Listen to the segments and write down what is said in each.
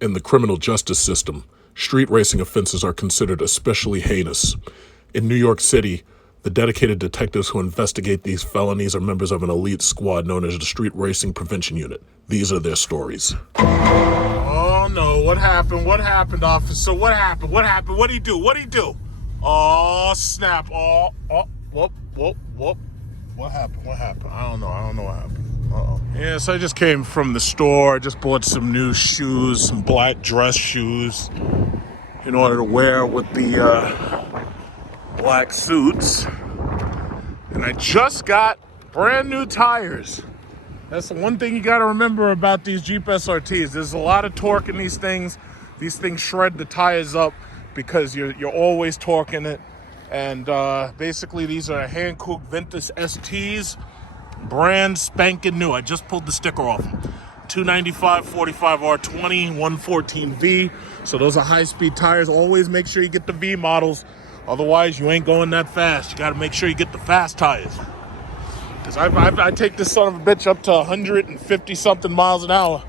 In the criminal justice system, street racing offenses are considered especially heinous. In New York City, the dedicated detectives who investigate these felonies are members of an elite squad known as the Street Racing Prevention Unit. These are their stories. Oh no, what happened? What happened, officer? What happened? What happened? What'd he do? What'd he do? Oh, snap. Whoop. What happened? What happened? I don't know what happened. Uh-oh. Yeah, so I just came from the store. I just bought some new shoes, some black dress shoes in order to wear with the black suits. And I just got brand new tires. That's the one thing you got to remember about these Jeep SRTs. There's a lot of torque in these things. These things shred the tires up because you're always torquing it. And basically, these are Hankook Ventus STs, brand spanking new. I just pulled the sticker off them. 295 45 R20, 114V. So those are high-speed tires. Always make sure you get the V models. Otherwise, you ain't going that fast. You got to make sure you get the fast tires. Because I take this son of a bitch up to 150-something miles an hour.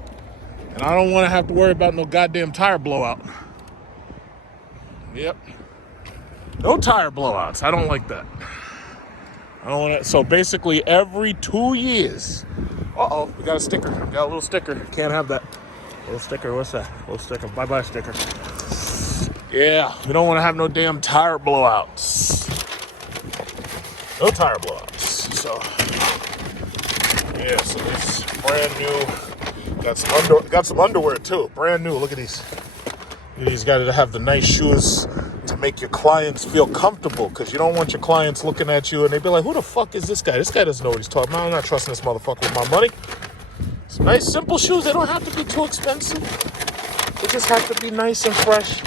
And I don't want to have to worry about no goddamn tire blowout. Yep. No tire blowouts. I don't like that. I don't want to. So basically, every 2 years. Uh-oh, we got a sticker. We got a little sticker. Can't have that. Little sticker. What's that? Little sticker. Bye-bye sticker. Yeah, we don't want to have no damn tire blowouts. No tire blowouts. So, yeah. So this brand new. Got some underwear too. Brand new. Look at these. These got to have the nice shoes to make your clients feel comfortable, because you don't want your clients looking at you and they be like, who the fuck is this guy? This guy doesn't know what he's talking about. I'm not trusting this motherfucker with my money. Some nice, simple shoes. They don't have to be too expensive. They just have to be nice and fresh.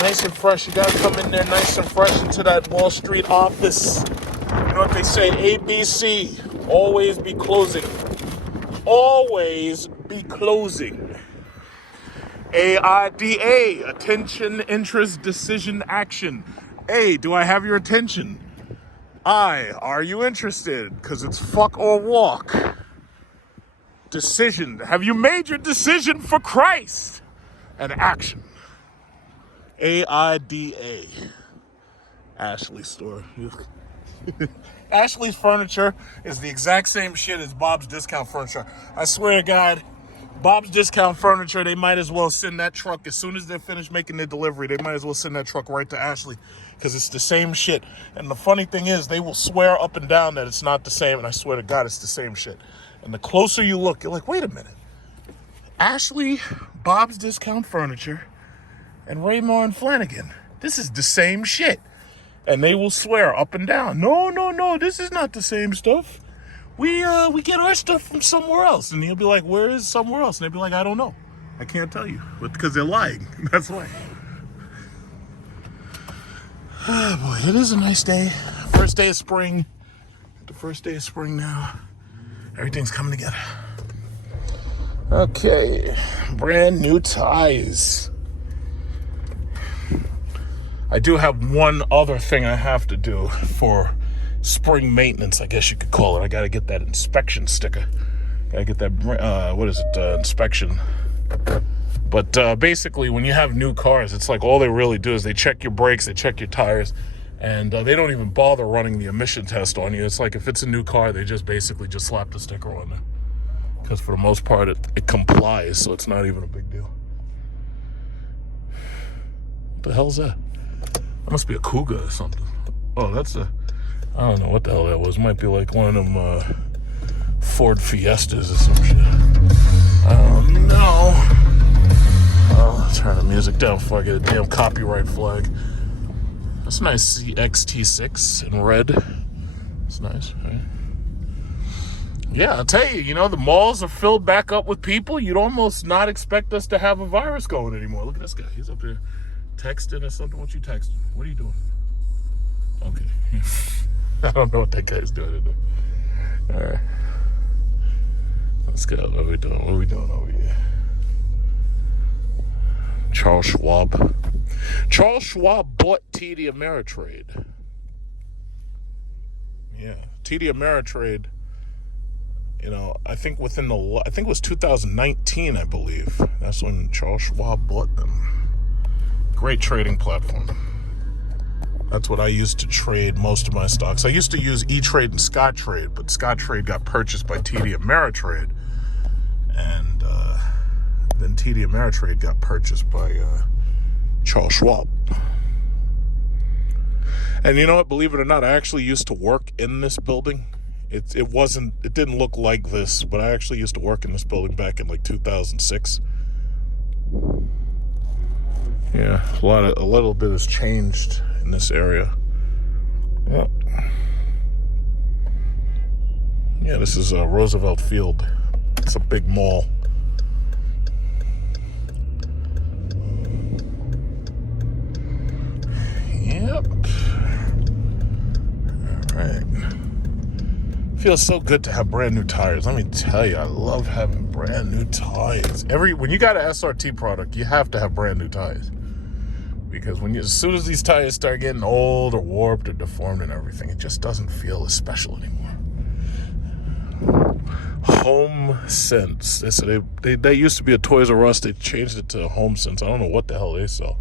Nice and fresh. You got to come in there nice and fresh into that Wall Street office. You know what they say? ABC. Always be closing. Always be closing. AIDA, attention, interest, decision, action. A, do I have your attention? I, are you interested? Because it's fuck or walk. Decision, have you made your decision for Christ? And action. AIDA. Ashley store. Ashley's Furniture is the exact same shit as Bob's Discount Furniture. I swear to God, Bob's Discount Furniture, they might as well send that truck as soon as they're finished making their delivery. They might as well send that truck right to Ashley, because it's the same shit. And the funny thing is, they will swear up and down that it's not the same, and I swear to God, it's the same shit. And the closer you look, you're like, wait a minute. Ashley, Bob's Discount Furniture, and Raymore and Flanagan, this is the same shit. And they will swear up and down, no, this is not the same stuff. We get our stuff from somewhere else. And he'll be like, where is somewhere else? And they'll be like, I don't know. I can't tell you. But because they're lying. That's why. Oh, boy, it is a nice day. First day of spring. The first day of spring now. Everything's coming together. Okay. Brand new ties. I do have one other thing I have to do for spring maintenance, I guess you could call it. I got to get that inspection sticker. Got to get that, inspection. But basically, when you have new cars, it's like all they really do is they check your brakes, they check your tires, and they don't even bother running the emission test on you. It's like if it's a new car, they just basically just slap the sticker on there. Because for the most part, it complies, so it's not even a big deal. What the hell's that? That must be a Kuga or something. Oh, I don't know what the hell that was. Might be like one of them Ford Fiestas or some shit. I don't know. I'll turn the music down before I get a damn copyright flag. That's a nice XT6 in red. It's nice, right? Yeah, I'll tell you, the malls are filled back up with people. You'd almost not expect us to have a virus going anymore. Look at this guy. He's up here texting or something. What you texting? What are you doing? Okay. I don't know what that guy's doing. All right. Let's go. What are we doing? What are we doing over here? Charles Schwab. Charles Schwab bought TD Ameritrade. Yeah. TD Ameritrade I think I think it was 2019, I believe. That's when Charles Schwab bought them. Great trading platform. That's what I used to trade most of my stocks. I used to use E-Trade and Scottrade, but Scottrade got purchased by TD Ameritrade. And then TD Ameritrade got purchased by Charles Schwab. And you know what? Believe it or not, I actually used to work in this building. It didn't look like this, but I actually used to work in this building back in like 2006. Yeah, a little bit has changed in this area. Yeah, this is Roosevelt Field. It's a big mall. Yep. All right. Feels so good to have brand new tires. Let me tell you, I love having brand new tires. When you got an SRT product, you have to have brand new tires. Because as soon as these tires start getting old or warped or deformed and everything, it just doesn't feel as special anymore. Home Sense. They used to be a Toys R Us. They changed it to Home Sense. I don't know what the hell they sell.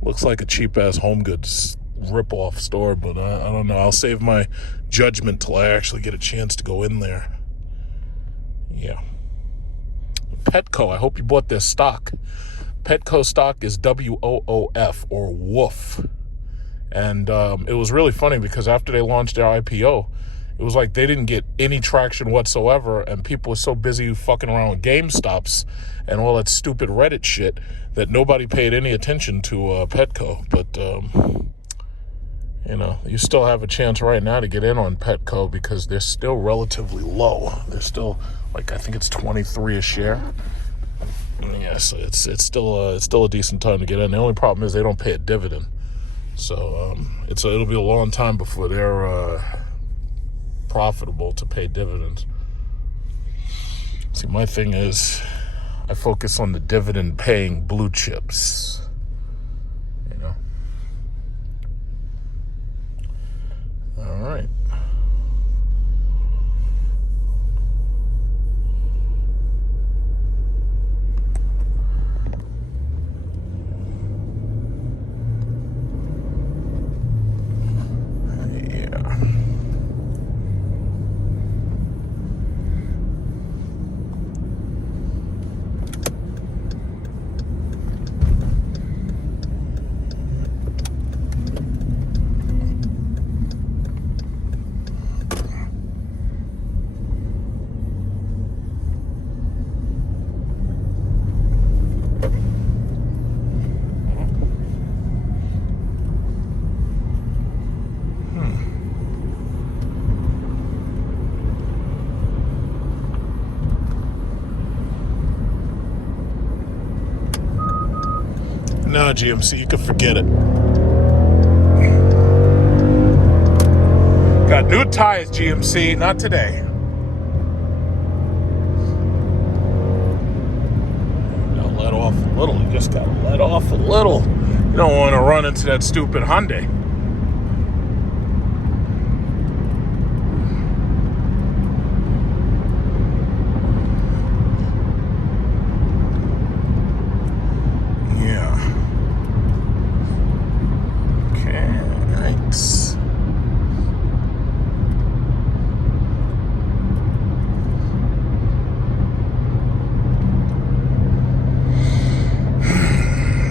Looks like a cheap-ass home goods rip-off store, but I don't know. I'll save my judgment till I actually get a chance to go in there. Yeah. Petco. I hope you bought their stock. Petco stock is WOOF, or WOOF. And it was really funny because after they launched their IPO, it was like they didn't get any traction whatsoever, and people were so busy fucking around with GameStops and all that stupid Reddit shit that nobody paid any attention to Petco. But, you still have a chance right now to get in on Petco because they're still relatively low. They're still, I think it's 23 a share. Yeah, so it's still a decent time to get in. The only problem is they don't pay a dividend. So it'll be a long time before they're profitable to pay dividends. See, my thing is I focus on the dividend paying blue chips. All right. No, GMC, you can forget it. Got new tires, GMC, not today. Gotta let off a little. You just gotta let off a little. You don't want to run into that stupid Hyundai.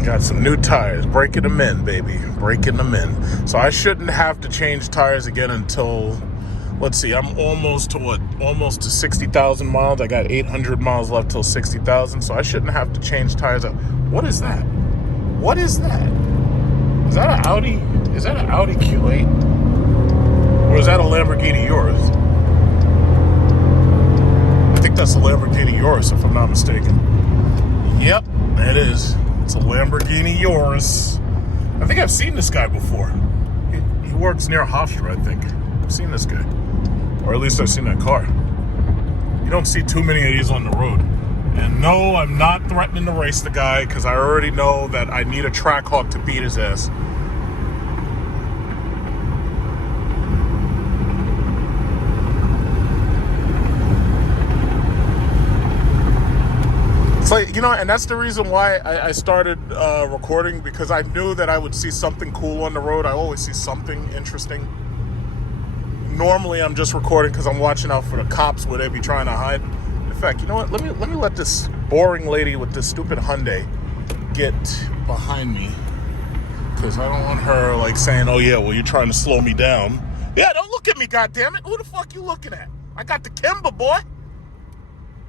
Got some new tires, breaking them in, baby, breaking them in. So I shouldn't have to change tires again until, let's see, I'm almost to 60,000 miles. I got 800 miles left till 60,000, so I shouldn't have to change tires. What is that? What is that? Is that an Audi? Is that an Audi Q8? Or is that a Lamborghini Urus? I think that's a Lamborghini Urus, if I'm not mistaken. Yep, it is. It's a Lamborghini Urus. I think I've seen this guy before. He works near Hofstra, I think. I've seen this guy. Or at least I've seen that car. You don't see too many of these on the road. And no, I'm not threatening to race the guy because I already know that I need a track hawk to beat his ass. It's like, and that's the reason why I started recording, because I knew that I would see something cool on the road. I always see something interesting. Normally, I'm just recording because I'm watching out for the cops where they be trying to hide. In fact, you know what? Let me let this boring lady with this stupid Hyundai get behind me, because I don't want her like saying, "Oh yeah, well you're trying to slow me down." Yeah, don't look at me, goddammit. Who the fuck you looking at? I got the Kimber, boy.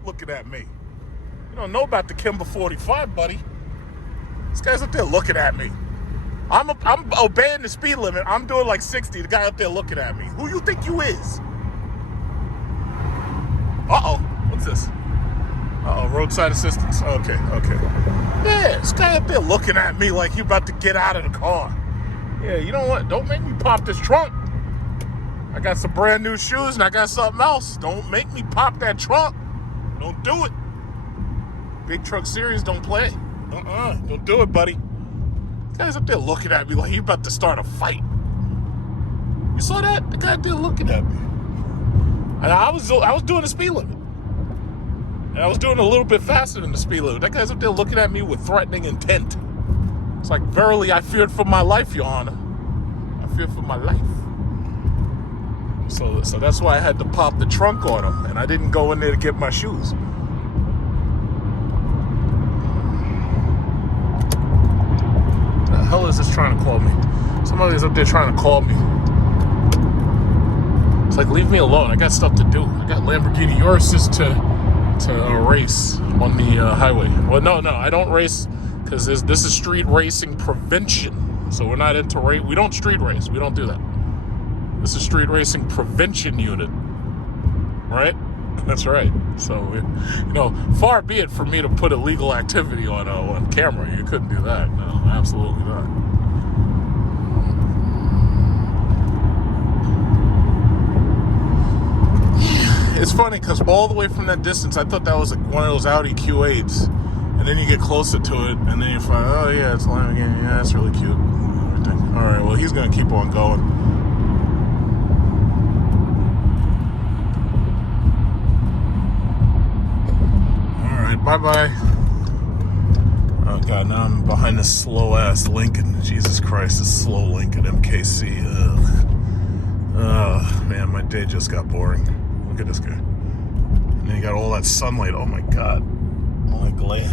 Looking at me. You don't know about the Kimber 45, buddy. This guy's up there looking at me. I'm obeying the speed limit. I'm doing like 60. The guy up there looking at me. Who you think you is? Uh-oh. What's this? Uh-oh, roadside assistance. Okay. Yeah, this guy up there looking at me like he about to get out of the car. Yeah, you know what? Don't make me pop this trunk. I got some brand new shoes and I got something else. Don't make me pop that trunk. Don't do it. Big Truck Series don't play. Don't do it, buddy. This guy's up there looking at me like he about to start a fight. You saw that? The guy up there looking at me. And I was doing the speed limit. And I was doing a little bit faster than the speed limit. That guy's up there looking at me with threatening intent. It's like, verily, I feared for my life, Your Honor. I feared for my life. So that's why I had to pop the trunk on him, and I didn't go in there to get my shoes. The hell is this trying to call me? Somebody's up there trying to call me. It's like, leave me alone. I got stuff to do. I got Lamborghini Uruses to race on the highway. Well, no, I don't race because this is street racing prevention. So we're not into race. We don't street race. We don't do that. This is street racing prevention unit, right? That's right. So, far be it for me to put illegal activity on camera. You couldn't do that. No, absolutely not. It's funny because all the way from that distance, I thought that was like one of those Audi Q8s. And then you get closer to it, and then you find, oh yeah, it's Lamborghini. Yeah, that's really cute. All right, well, he's going to keep on going. All right, bye-bye. Oh, God, now I'm behind this slow-ass Lincoln. Jesus Christ, this slow Lincoln MKC. Oh, man, my day just got boring. Look at this guy. And then you got all that sunlight. Oh, my God. All that glare.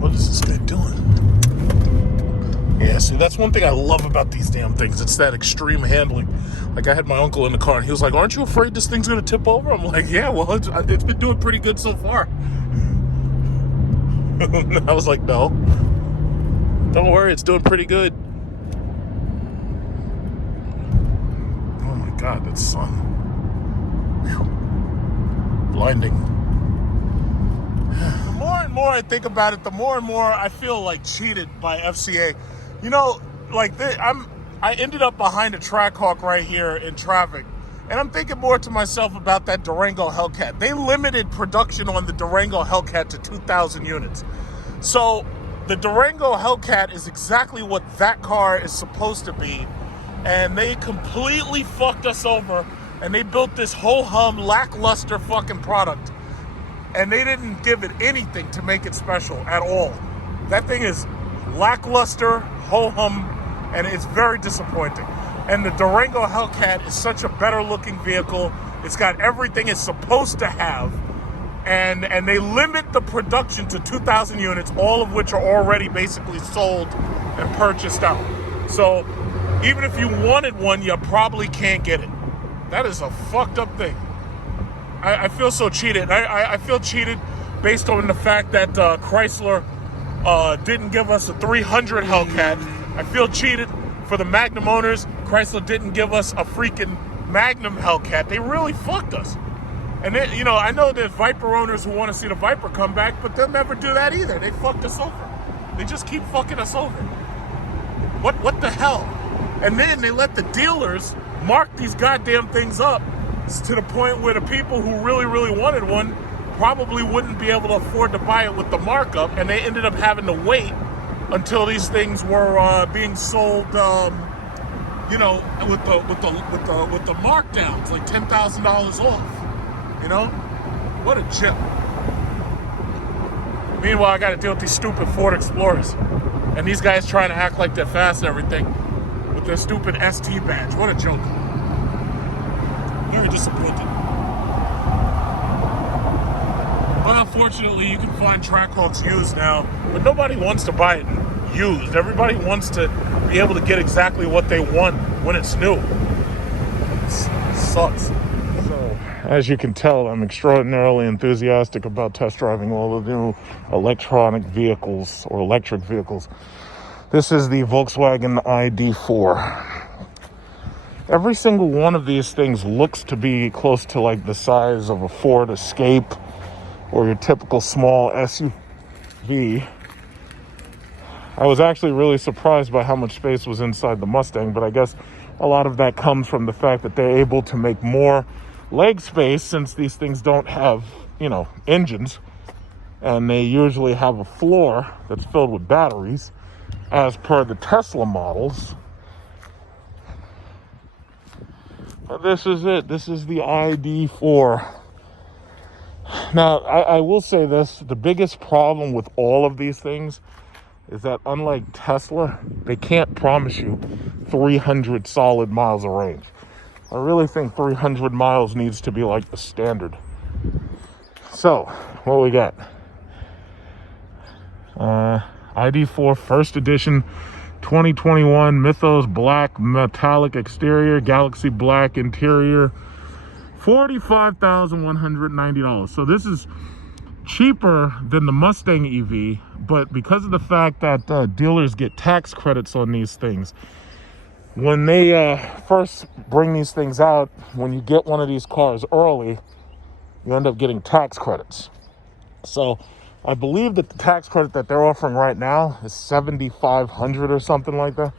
What is this guy doing? Yeah, see, that's one thing I love about these damn things. It's that extreme handling. Like, I had my uncle in the car, and he was like, aren't you afraid this thing's going to tip over? I'm like, yeah, well, it's been doing pretty good so far. I was like, no. Don't worry, it's doing pretty good. Oh, my God, that sun. Whew. Blinding. The more and more I think about it, the more and more I feel like cheated by FCA. I ended up behind a Trackhawk right here in traffic, and I'm thinking more to myself about that Durango Hellcat. They limited production on the Durango Hellcat to 2,000 units. So the Durango Hellcat is exactly what that car is supposed to be, and they completely fucked us over, and they built this ho-hum, lackluster fucking product. And they didn't give it anything to make it special at all. That thing is lackluster, ho-hum, and it's very disappointing. And the Durango Hellcat is such a better looking vehicle. It's got everything it's supposed to have. And they limit the production to 2,000 units, all of which are already basically sold and purchased out. So even if you wanted one, you probably can't get it. That is a fucked up thing. I feel so cheated. I feel cheated based on the fact that Chrysler didn't give us a 300 Hellcat. I feel cheated for the Magnum owners. Chrysler didn't give us a freaking Magnum Hellcat. They really fucked us. And then, I know there's Viper owners who want to see the Viper come back, but they'll never do that either. They fucked us over. They just keep fucking us over. What the hell? And then they let the dealers mark these goddamn things up to the point where the people who really, really wanted one probably wouldn't be able to afford to buy it with the markup, and they ended up having to wait until these things were being sold, you know, with the markdowns, like $10,000 off. You know, what a gem. Meanwhile, I got to deal with these stupid Ford Explorers, and these guys trying to act like they're fast and everything with their stupid ST badge. What a joke. Very disappointed. But unfortunately, you can find Trackhawks used now, but nobody wants to buy it used. Everybody wants to be able to get exactly what they want when it's new. It sucks. So, as you can tell, I'm extraordinarily enthusiastic about test driving all the new electronic vehicles or electric vehicles. This is the Volkswagen Id4. Every single one of these things looks to be close to like the size of a Ford Escape or your typical small SUV. I was actually really surprised by how much space was inside the Mustang, but I guess a lot of that comes from the fact that they're able to make more leg space since these things don't have, you know, engines, and they usually have a floor that's filled with batteries, as per the Tesla models. But this is it. This is the ID4. Now, I will say this. The biggest problem with all of these things is that unlike Tesla, they can't promise you 300 solid miles of range. I really think 300 miles needs to be like the standard. So, what we got? ID4 first edition 2021 Mythos black metallic exterior, Galaxy black interior, $45,190. So this is cheaper than the Mustang EV, but because of the fact that dealers get tax credits on these things, when they first bring these things out, when you get one of these cars early, you end up getting tax credits. So I believe that the tax credit that they're offering right now is $7,500 or something like that.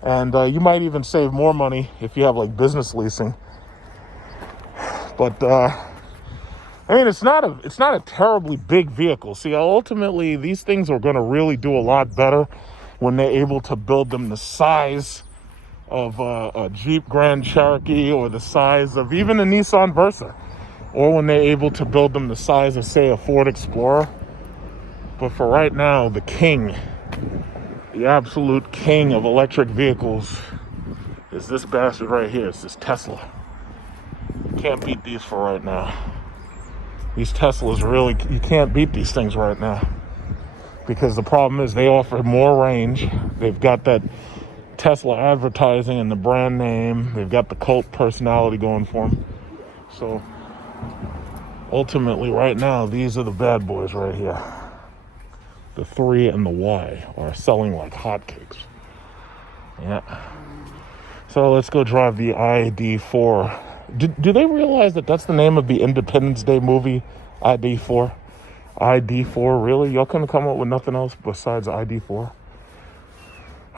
And you might even save more money if you have like business leasing. But I mean, it's not a terribly big vehicle. See, ultimately, these things are going to really do a lot better when they're able to build them the size of a Jeep Grand Cherokee or the size of even a Nissan Versa, or when they're able to build them the size of, say, a Ford Explorer. But for right now, the king, the absolute king of electric vehicles is this bastard right here. It's this Tesla. You can't beat these for right now. These Teslas really, you can't beat these things right now. Because the problem is they offer more range. They've got that Tesla advertising and the brand name. They've got the cult personality going for them. So ultimately right now, these are the bad boys right here. The 3 and the Y are selling like hotcakes. Yeah. So let's go drive the ID4. Do they realize that that's the name of the Independence Day movie, ID4? ID4, really? Y'all couldn't come up with nothing else besides ID4? All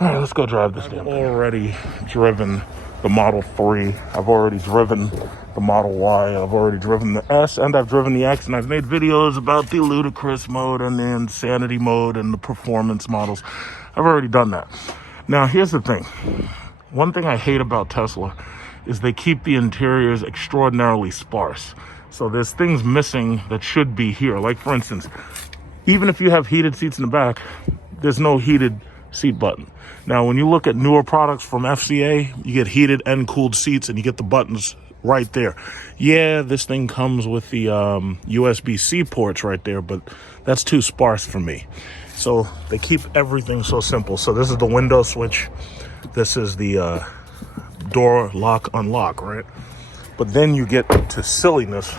right, let's go drive this damn thing. I've already driven the Model 3. I've already driven the Model Y. I've already driven the S, and I've driven the X, and I've made videos about the ludicrous mode and the insanity mode and the performance models. I've already done that. Now, here's the thing. One thing I hate about Tesla is they keep the interiors extraordinarily sparse. So there's things missing that should be here. Like, for instance, even if you have heated seats in the back, there's no heated seat button. Now, when you look at newer products from FCA, you get heated and cooled seats, and you get the buttons right there. Yeah, this thing comes with the USB-C ports right there, but that's too sparse for me. So they keep everything so simple. So this is the window switch. This is the door lock unlock, right? But then you get to silliness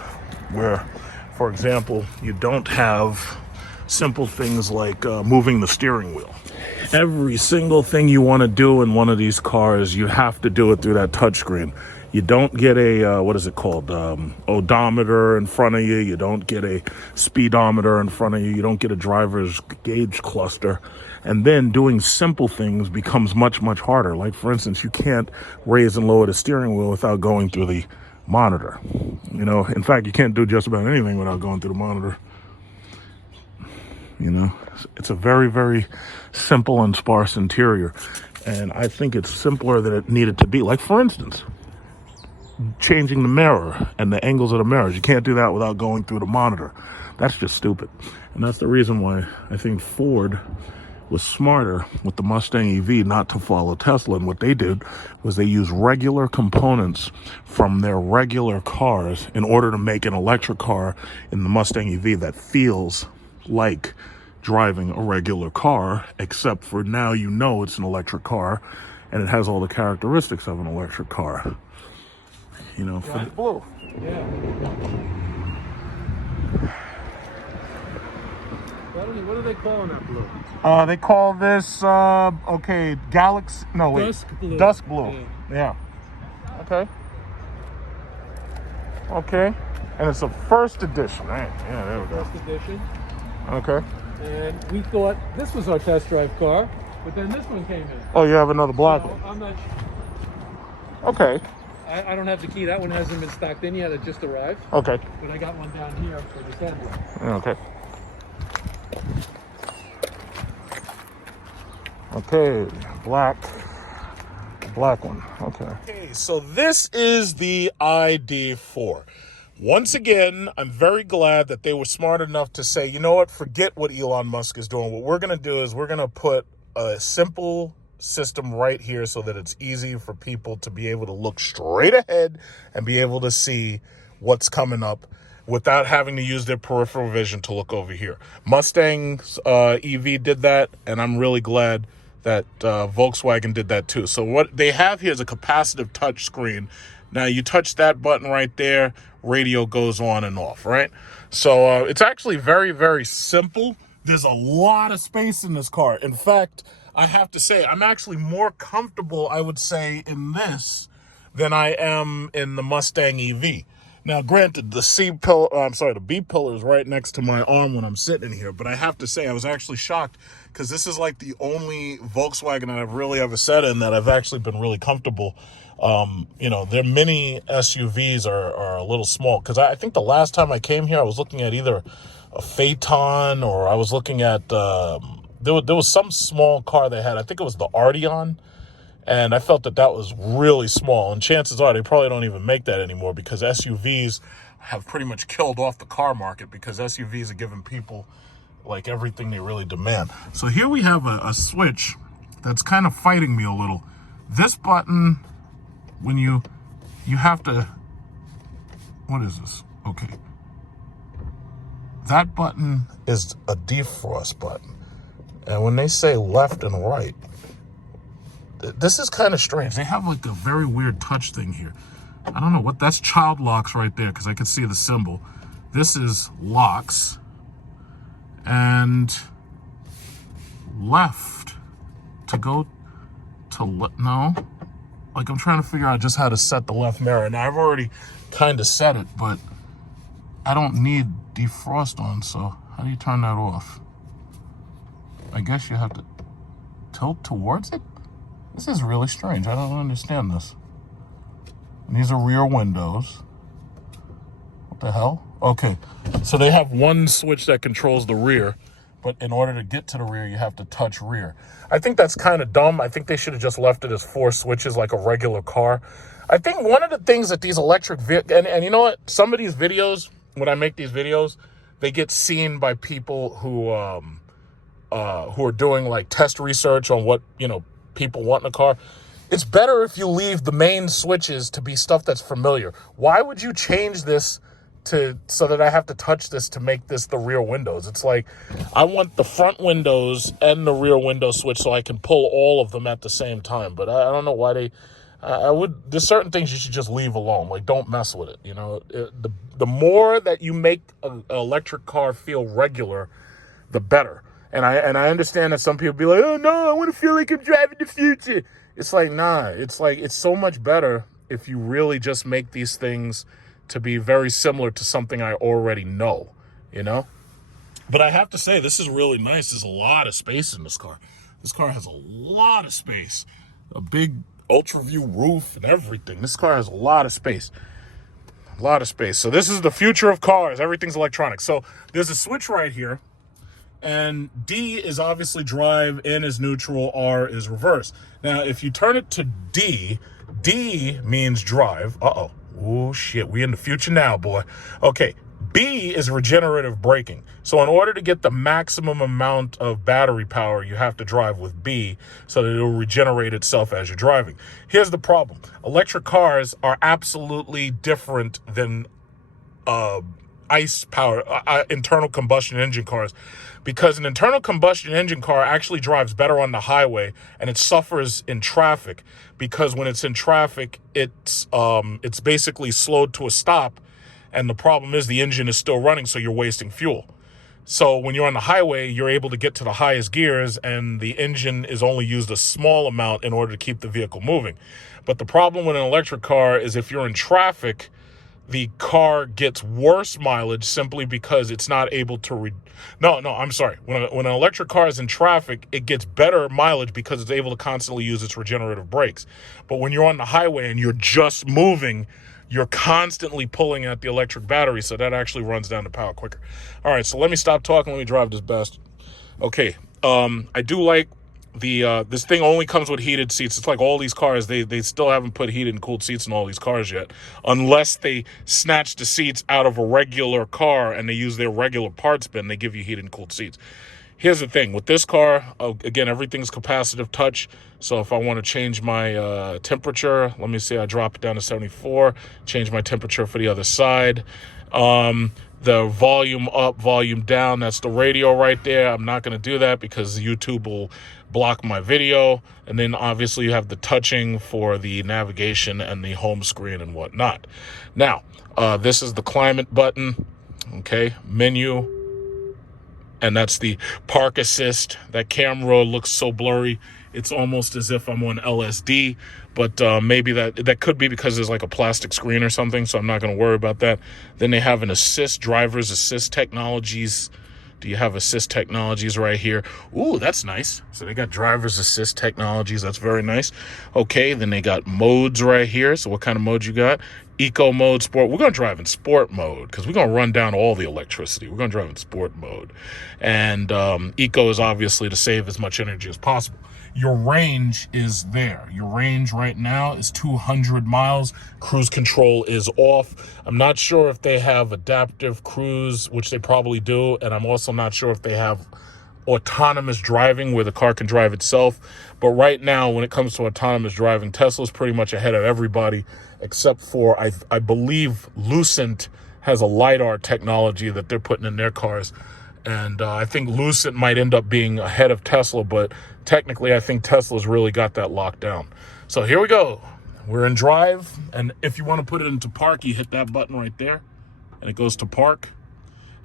where, for example, you don't have simple things like moving the steering wheel. Every single thing you want to do in one of these cars, you have to do it through that touchscreen. You don't get a, what is it called, odometer in front of you. You don't get a speedometer in front of you. You don't get a driver's gauge cluster. And then doing simple things becomes much, much harder. Like, for instance, you can't raise and lower the steering wheel without going through the monitor. You know, in fact, you can't do just about anything without going through the monitor. You know, it's a very, very simple and sparse interior. And I think it's simpler than it needed to be. Like, for instance, changing the mirror and the angles of the mirrors. You can't do that without going through the monitor. That's just stupid. And that's the reason why I think Ford was smarter with the Mustang EV not to follow Tesla. And what they did was they used regular components from their regular cars in order to make an electric car in the Mustang EV that feels like driving a regular car, except for now you know it's an electric car and it has all the characteristics of an electric car. You know, for the blue. Yeah. What are they calling that blue? They call this Galaxy. No, wait. Dusk blue. Dusk blue. Yeah. Okay. Okay. And it's a first edition, right? Yeah, there we go. First edition. Okay. And we thought this was our test drive car, but then this one came in. Oh, you have another black So one. I'm not. Okay. I don't have the key. That one hasn't been stocked in yet. It just arrived. Okay. But I got one down here for the assembly. Okay. Okay. Black one. Okay. Okay, so this is the ID4. Once again, I'm very glad that they were smart enough to say, you know what, forget what Elon Musk is doing. What we're going to do is we're going to put a simple system right here so that it's easy for people to be able to look straight ahead and be able to see what's coming up without having to use their peripheral vision to look over here. Mustang's EV did that, and I'm really glad that Volkswagen did that too. So what they have here is a capacitive touch screen. Now you touch that button right there, radio goes on and off, right? So it's actually very, very simple. There's a lot of space in this car. In fact, I have to say, I'm actually more comfortable, I would say, in this than I am in the Mustang EV. Now, granted, the B pillar is right next to my arm when I'm sitting in here, but I have to say I was actually shocked because this is like the only Volkswagen that I've really ever sat in that I've actually been really comfortable. You know, their mini SUVs are a little small because I think the last time I came here, I was looking at either a Phaeton or I was looking at, there was some small car they had. I think it was the Arteon. And I felt that was really small. And chances are they probably don't even make that anymore because SUVs have pretty much killed off the car market because SUVs are giving people like everything they really demand. So here we have a switch that's kind of fighting me a little. This button, when you have to, what is this? Okay. That button is a defrost button. And when they say left and right, this is kind of strange. They have like a very weird touch thing here. I don't know what that's. Child locks right there because I can see the symbol. This is locks and left to go to no. Like I'm trying to figure out just how to set the left mirror. Now I've already kind of set it, but I don't need defrost on. So how do you turn that off? I guess you have to tilt towards it. This is really strange. I don't understand this. And these are rear windows. What the hell? Okay, so they have one switch that controls the rear, but in order to get to the rear, you have to touch rear. I think that's kind of dumb. I think they should have just left it as 4 switches like a regular car. I think one of the things that these electric vehicles, and you know what? Some of these videos, when I make these videos, they get seen by people who are doing like test research on what, you know, people want in a car. It's better if you leave the main switches to be stuff that's familiar. Why would you change this so that I have to touch this to make this the rear windows? It's like I want the front windows and the rear window switch so I can pull all of them at the same time. But I don't know why there's certain things you should just leave alone. Like, don't mess with it. You know, the more that you make an electric car feel regular, the better. And I understand that some people be like, oh no, I want to feel like I'm driving the future. It's like, nah, it's so much better if you really just make these things to be very similar to something I already know, you know? But I have to say, this is really nice. There's a lot of space in this car. This car has a lot of space. A big ultra view roof and everything. This car has a lot of space. A lot of space. So this is the future of cars. Everything's electronic. So there's a switch right here. And D is obviously drive, N is neutral, R is reverse. Now, if you turn it to D, D means drive. Uh-oh. Oh, shit. We in the future now, boy. Okay. B is regenerative braking. So in order to get the maximum amount of battery power, you have to drive with B so that it will regenerate itself as you're driving. Here's the problem. Electric cars are absolutely different than internal combustion engine cars, because an internal combustion engine car actually drives better on the highway, and it suffers in traffic because when it's in traffic, it's basically slowed to a stop, and the problem is the engine is still running, so you're wasting fuel. So when you're on the highway, you're able to get to the highest gears, and the engine is only used a small amount in order to keep the vehicle moving. But the problem with an electric car is if you're in traffic, the car gets worse mileage simply because it's not able to I'm sorry. When an electric car is in traffic, it gets better mileage because it's able to constantly use its regenerative brakes. But when you're on the highway and you're just moving, you're constantly pulling at the electric battery, so that actually runs down the power quicker. All right, so let me stop talking. Let me drive this bastard. Okay, I do like this thing only comes with heated seats. It's like all these cars, they still haven't put heated and cooled seats in all these cars yet, unless they snatch the seats out of a regular car and they use their regular parts bin. They give you heated and cooled seats. Here's the thing with this car, again, everything's capacitive touch. So if I want to change my temperature, let me say I drop it down to 74, change my temperature for the other side. The volume up, volume down, that's the radio right there. I'm not going to do that because YouTube will block my video. And then obviously you have the touching for the navigation and the home screen and whatnot. Now, this is the climate button, okay, menu. And that's the park assist. That camera looks so blurry. It's almost as if I'm on LSD, but maybe that could be because there's like a plastic screen or something, so I'm not going to worry about that. Then they have an assist, driver's assist technologies. Do you have assist technologies right here? Ooh, that's nice. So they got driver's assist technologies. That's very nice. Okay, then they got modes right here. So what kind of mode you got? Eco mode, sport. We're going to drive in sport mode because we're going to run down all the electricity. We're going to drive in sport mode. And eco is obviously to save as much energy as possible. Your range is there. Your range right now is 200 miles. Cruise control is off. I'm not sure if they have adaptive cruise, which they probably do. And I'm also not sure if they have autonomous driving where the car can drive itself. But right now, when it comes to autonomous driving, Tesla's pretty much ahead of everybody, except for, I believe, Lucent has a LiDAR technology that they're putting in their cars. And I think Lucent might end up being ahead of Tesla, but technically I think Tesla's really got that locked down. So here we go. We're in drive, and if you want to put it into park, you hit that button right there, and it goes to park.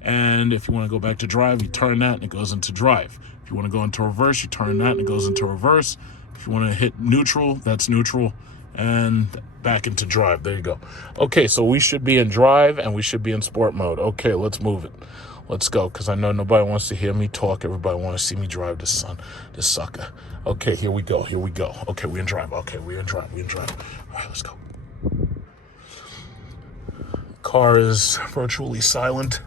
And if you want to go back to drive, you turn that, and it goes into drive. If you want to go into reverse, you turn that, and it goes into reverse. If you want to hit neutral, that's neutral, and back into drive. There you go. Okay, so we should be in drive, and we should be in sport mode. Okay, let's move it. Let's go, because I know nobody wants to hear me talk. Everybody wants to see me drive this sucker. Okay, here we go. Okay, we're in drive. All right, let's go. Car is virtually silent.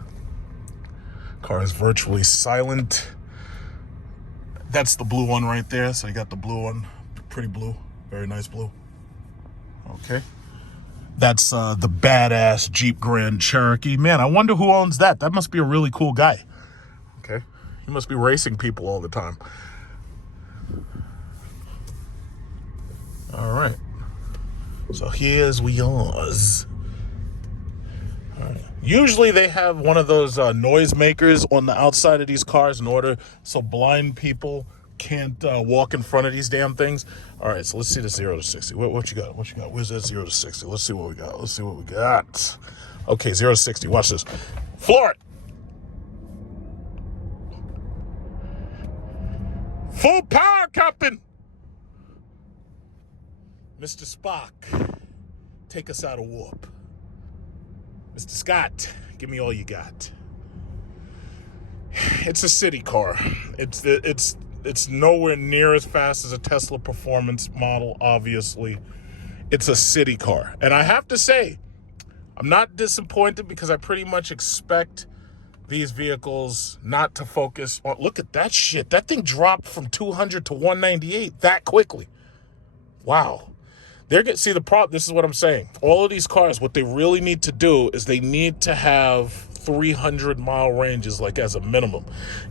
That's the blue one right there. So you got the blue one. Pretty blue. Very nice blue. Okay. That's the badass Jeep Grand Cherokee. Man, I wonder who owns that. That must be a really cool guy. Okay. He must be racing people all the time. All right. So here's we yours. All right. Usually they have one of those noise makers on the outside of these cars in order so blind people can't walk in front of these damn things. All right, so let's see the 0 to 60. What you got? Where's that 0 to 60? Let's see what we got. Okay, 0 to 60. Watch this. Floor it. Full power, Captain. Mr. Spock, take us out of warp. Mr. Scott, give me all you got. It's a city car. It's nowhere near as fast as a Tesla performance model, obviously. It's a city car. And I have to say, I'm not disappointed because I pretty much expect these vehicles not to focus on. Look at that shit. That thing dropped from 200 to 198 that quickly. Wow. See, the problem, this is what I'm saying. All of these cars, what they really need to do is they need to have 300-mile ranges, like as a minimum.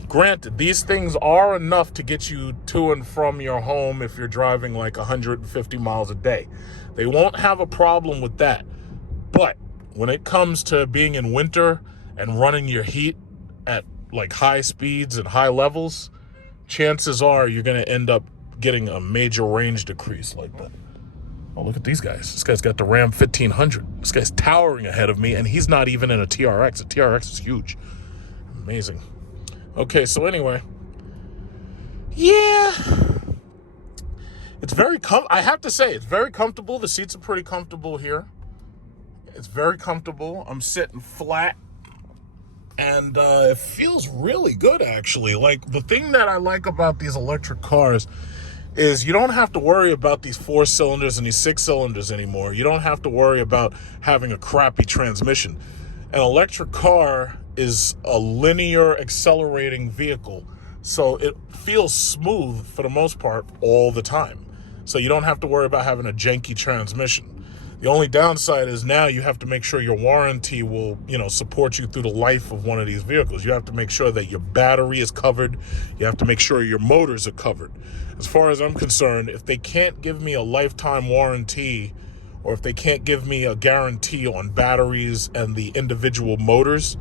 Granted, these things are enough to get you to and from your home if you're driving like 150 miles a day. They won't have a problem with that. But when it comes to being in winter and running your heat at like high speeds and high levels, chances are you're going to end up getting a major range decrease like that. Oh, look at these guys. This guy's got the Ram 1500. This guy's towering ahead of me, and he's not even in a TRX. A TRX is huge. Amazing. Okay, so anyway. Yeah. It's very I have to say, it's very comfortable. The seats are pretty comfortable here. It's very comfortable. I'm sitting flat. And it feels really good, actually. Like, the thing that I like about these electric cars is you don't have to worry about these 4 cylinders and these 6 cylinders anymore. You don't have to worry about having a crappy transmission. An electric car is a linear accelerating vehicle, so it feels smooth for the most part all the time. So you don't have to worry about having a janky transmission. The only downside is now you have to make sure your warranty will, support you through the life of one of these vehicles. You have to make sure that your battery is covered. You have to make sure your motors are covered. As far as I'm concerned, if they can't give me a lifetime warranty, or if they can't give me a guarantee on batteries and the individual motors,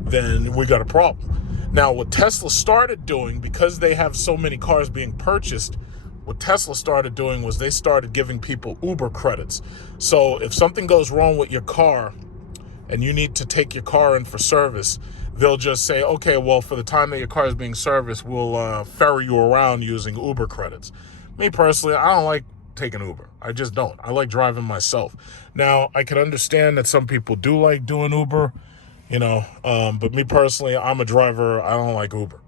then we got a problem. Now, what Tesla started doing, because they have so many cars being purchased, what Tesla started doing was they started giving people Uber credits. So if something goes wrong with your car and you need to take your car in for service, they'll just say, okay, well, for the time that your car is being serviced, we'll ferry you around using Uber credits. Me personally, I don't like taking Uber. I just don't. I like driving myself. Now, I can understand that some people do like doing Uber, but me personally, I'm a driver. I don't like Uber.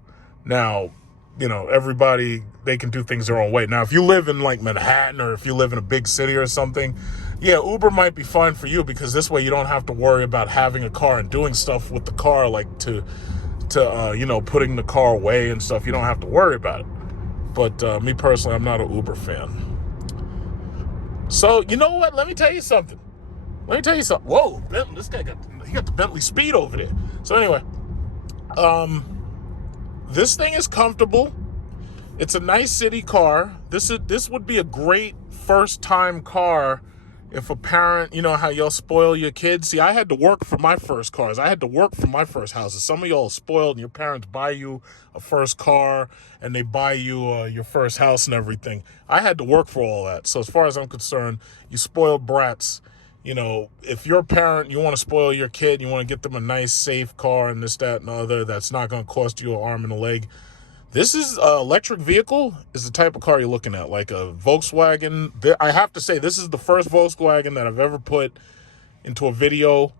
Now, everybody, they can do things their own way. Now, if you live in like Manhattan, or if you live in a big city or something, yeah, Uber might be fine for you, because this way you don't have to worry about having a car and doing stuff with the car, like to putting the car away and stuff. You don't have to worry about it. But me personally, I'm not an Uber fan. So, you know what? Let me tell you something. Whoa, this guy got the Bentley Speed over there. So anyway, this thing is comfortable. It's a nice city car. This would be a great first-time car if a parent, how y'all spoil your kids. See, I had to work for my first cars. I had to work for my first houses. Some of y'all are spoiled, and your parents buy you a first car, and they buy you your first house and everything. I had to work for all that. So as far as I'm concerned, you spoiled brats. If you're a parent, you want to spoil your kid, you want to get them a nice, safe car and this, that, and the other, that's not going to cost you an arm and a leg. This is electric vehicle is the type of car you're looking at, like a Volkswagen. I have to say, this is the first Volkswagen that I've ever put into a video,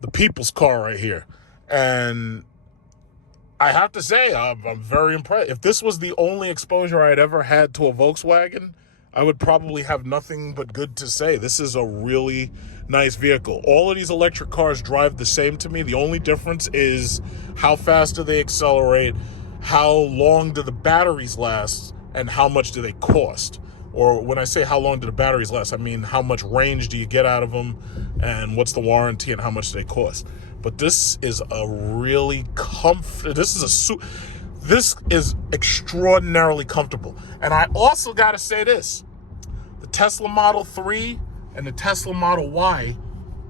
the people's car right here. And I have to say, I'm very impressed. If this was the only exposure I'd ever had to a Volkswagen, I would probably have nothing but good to say. This is a really nice vehicle. All of these electric cars drive the same to me. The only difference is how fast do they accelerate, how long do the batteries last, and how much do they cost. Or when I say how long do the batteries last, I mean how much range do you get out of them, and what's the warranty, and how much do they cost. But this is a really this is extraordinarily comfortable. And I also got to say this. The Tesla Model 3 and the Tesla Model Y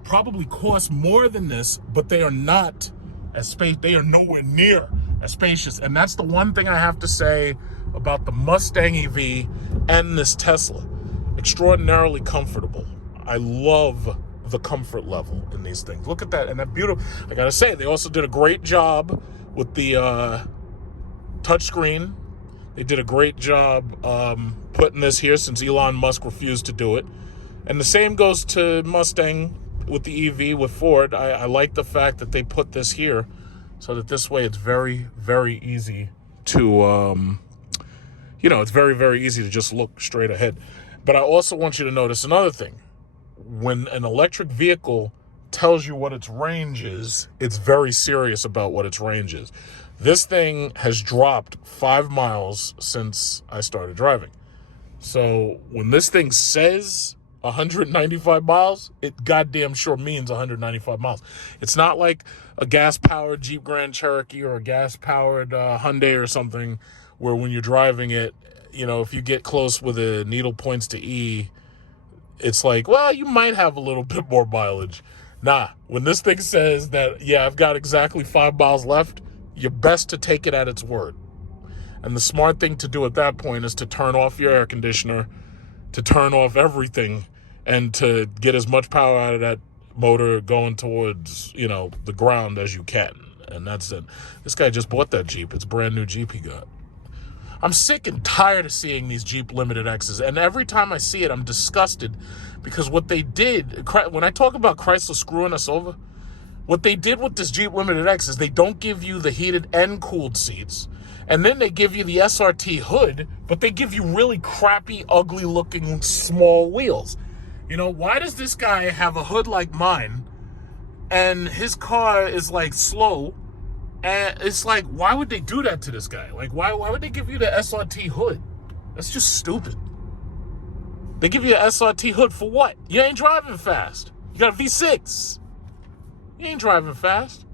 probably cost more than this, but they are not as they are nowhere near as spacious. And that's the one thing I have to say about the Mustang EV and this Tesla. Extraordinarily comfortable. I love the comfort level in these things. Look at that. And that beautiful. I got to say, they also did a great job with the touchscreen. They did a great job putting this here, since Elon Musk refused to do it. And the same goes to Mustang with the EV with Ford. I like the fact that they put this here, so that this way it's very, very easy to, it's very, very easy to just look straight ahead. But I also want you to notice another thing. When an electric vehicle tells you what its range is, it's very serious about what its range is. This thing has dropped 5 miles since I started driving. So when this thing says 195 miles, it goddamn sure means 195 miles. It's not like a gas-powered Jeep Grand Cherokee or a gas-powered Hyundai or something where when you're driving it, you know, if you get close with the needle points to E, it's like, well, you might have a little bit more mileage. Nah, when this thing says that, yeah, I've got exactly 5 miles left, you're best to take it at its word. And the smart thing to do at that point is to turn off your air conditioner, to turn off everything, and to get as much power out of that motor going towards, you know, the ground as you can. And that's it. This guy just bought that Jeep. It's a brand new Jeep he got. I'm sick and tired of seeing these Jeep Limited X's. And every time I see it, I'm disgusted because what they did, when I talk about Chrysler screwing us over, what they did with this Jeep Limited X is they don't give you the heated and cooled seats. And then they give you the SRT hood, but they give you really crappy, ugly-looking small wheels. You know, why does this guy have a hood like mine, and his car is, like, slow? And it's like, why would they do that to this guy? Like, why would they give you the SRT hood? That's just stupid. They give you an SRT hood for what? You ain't driving fast. You got a V6. You ain't driving fast.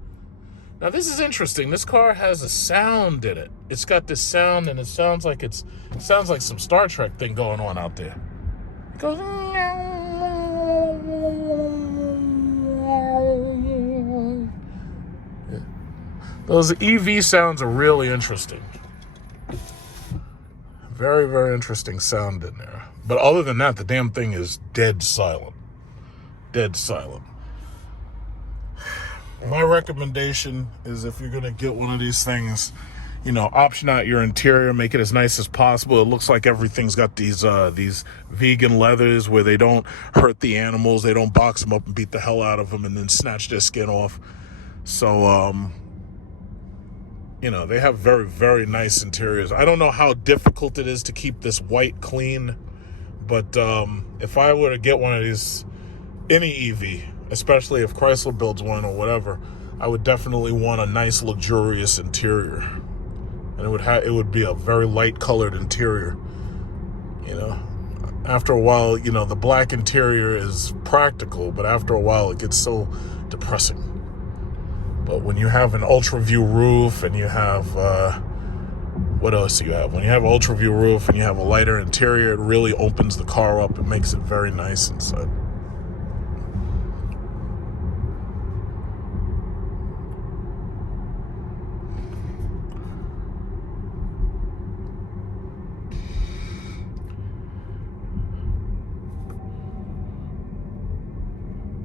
Now, this is interesting. This car has a sound in it. It's got this sound, and it sounds like some Star Trek thing going on out there. It goes. Yeah. Those EV sounds are really interesting. Very, very interesting sound in there. But other than that, the damn thing is dead silent. Dead silent. My recommendation is if you're going to get one of these things, you know, option out your interior, make it as nice as possible. It looks like everything's got these vegan leathers where they don't hurt the animals. They don't box them up and beat the hell out of them and then snatch their skin off. So, you know, they have very, very nice interiors. I don't know how difficult it is to keep this white clean, but if I were to get one of these, any EV, especially if Chrysler builds one or whatever, I would definitely want a nice, luxurious interior. And it would be a very light colored interior. You know, after a while, you know, the black interior is practical, but after a while it gets so depressing. But when you have an ultra view roof and you have, what else do you have? When you have an ultra view roof and you have a lighter interior, it really opens the car up and makes it very nice inside.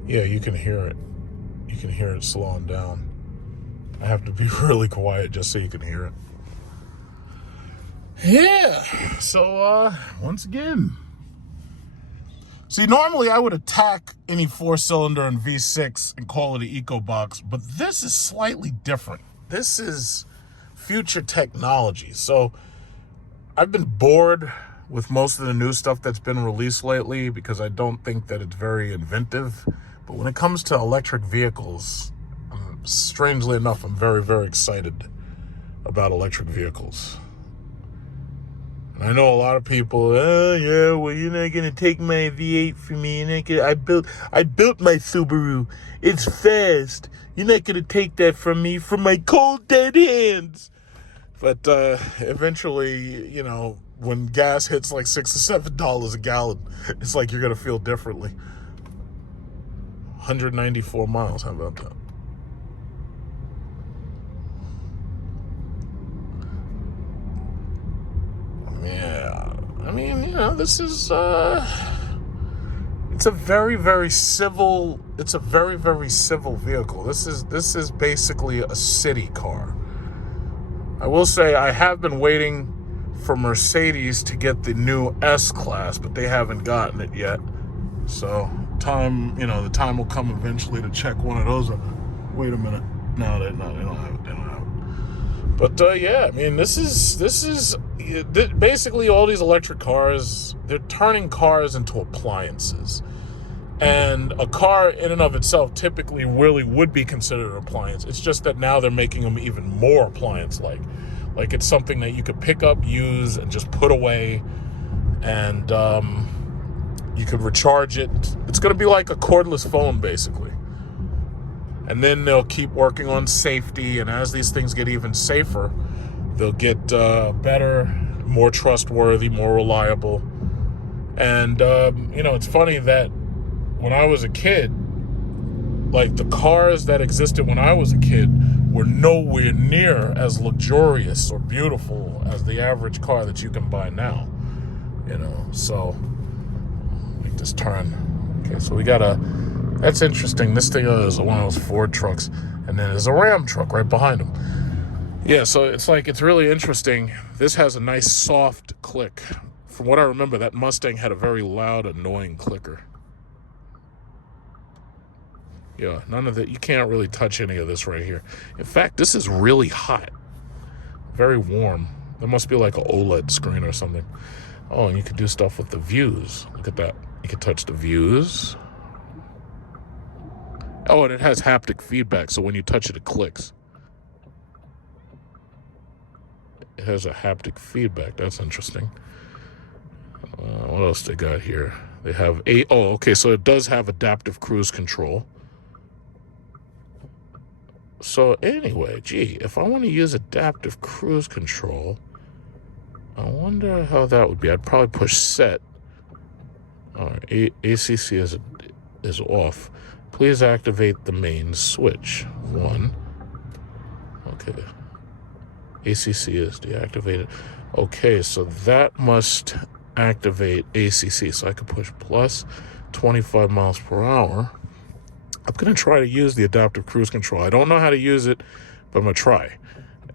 Yeah, you can hear it. You can hear it slowing down. I have to be really quiet just so you can hear it. Yeah, so once again. See, normally I would attack any 4-cylinder and V6 and call it an EcoBox, but this is slightly different. This is future technology. So I've been bored with most of the new stuff that's been released lately because I don't think that it's very inventive. But when it comes to electric vehicles, strangely enough, I'm very, very excited about electric vehicles. And I know a lot of people, yeah, well, you're not gonna take my V8 from me. I built my Subaru. It's fast. You're not gonna take that from me, from my cold dead hands. But eventually, you know, when gas hits like $6 or $7 a gallon, it's like you're gonna feel differently. 194 miles, how about that? Yeah, I mean, you know, this is, it's a very, very civil vehicle. This is basically a city car. I will say I have been waiting for Mercedes to get the new S-Class, but they haven't gotten it yet. So the time will come eventually to check one of those. Wait a minute. No, they don't have it. They don't have it. But yeah, I mean, this is basically all these electric cars. They're turning cars into appliances, And a car in and of itself typically really would be considered an appliance. It's just that now they're making them even more appliance-like. Like it's something that you could pick up, use, and just put away. And you could recharge it. It's going to be like a cordless phone, basically. And then they'll keep working on safety. And as these things get even safer, they'll get better, more trustworthy, more reliable. And, it's funny that when I was a kid, like the cars that existed when I was a kid were nowhere near as luxurious or beautiful as the average car that you can buy now. So make this turn. Okay, so we got that's interesting. This thing is one of those Ford trucks, and then there's a Ram truck right behind him. Yeah, so it's really interesting. This has a nice soft click. From what I remember, that Mustang had a very loud, annoying clicker. Yeah, none of that. You can't really touch any of this right here. In fact, this is really hot. Very warm. There must be like an OLED screen or something. Oh, and you can do stuff with the views. Look at that. You can touch the views. Oh, and it has haptic feedback, so when you touch it, it clicks. It has a haptic feedback. That's interesting. What else they got here? They have okay, so it does have adaptive cruise control. So anyway, if I want to use adaptive cruise control, I wonder how that would be. I'd probably push set. All right, ACC is off. Please activate the main switch. 1. Okay. ACC is deactivated. Okay, so that must activate ACC. So I could push plus 25 miles per hour. I'm going to try to use the adaptive cruise control. I don't know how to use it, but I'm going to try.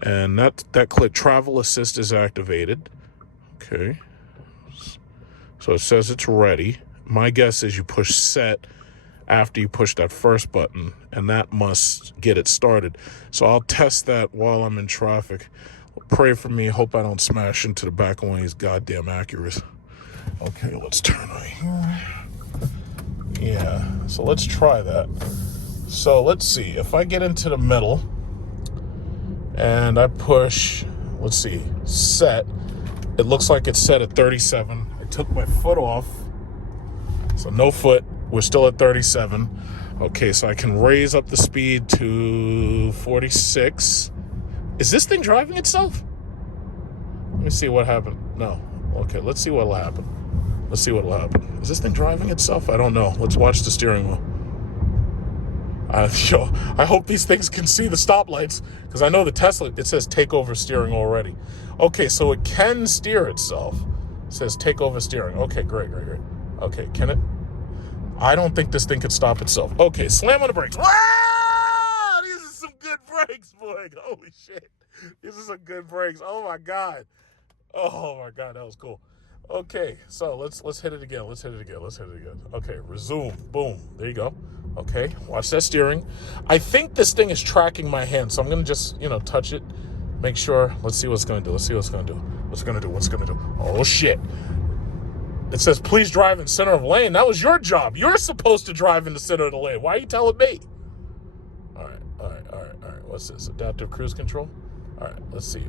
And that click, travel assist is activated. Okay. So it says it's ready. My guess is you push set after you push that first button, and that must get it started. So I'll test that while I'm in traffic. Pray for me. Hope I don't smash into the back of one of these goddamn Acuras. Okay, let's turn right here. Yeah, so let's try that. So let's see. If I get into the middle and I push, let's see, set, it looks like it's set at 37. I took my foot off, so no foot. We're still at 37. Okay, so I can raise up the speed to 46. Is this thing driving itself? Let me see what happened. No. Okay, let's see what'll happen. Let's see what'll happen. Is this thing driving itself? I don't know. Let's watch the steering wheel. I hope these things can see the stoplights, because I know the Tesla, it says take over steering already. Okay, so it can steer itself. It says take over steering. Okay, great. Okay, can it? I don't think this thing could stop itself. Okay, slam on the brakes. Wow! These are some good brakes, boy. Holy shit. These are some good brakes. Oh my God, that was cool. Okay, so let's hit it again. Let's hit it again. Okay, resume. Boom. There you go. Okay, watch that steering. I think this thing is tracking my hand, so I'm gonna just, touch it, make sure. Let's see what's gonna do. What's it gonna do? Oh shit. It says, please drive in center of lane. That was your job. You're supposed to drive in the center of the lane. Why are you telling me? All right. What's this? Adaptive cruise control? All right, let's see.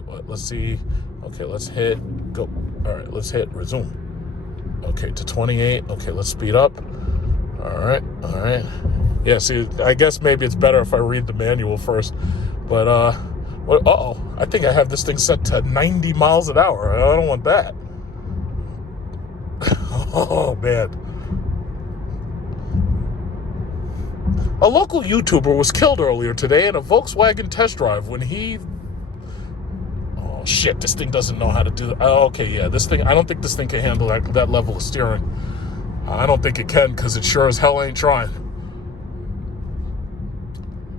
Okay, let's hit go. All right, let's hit resume. Okay, to 28. Okay, let's speed up. All right. Yeah, see, I guess maybe it's better if I read the manual first. But, I think I have this thing set to 90 miles an hour. I don't want that. Oh, man. A local YouTuber was killed earlier today in a Volkswagen test drive when he... Oh, shit, this thing doesn't know how to do that. Oh, okay, yeah, this thing... I don't think this thing can handle that level of steering. I don't think it can, because it sure as hell ain't trying.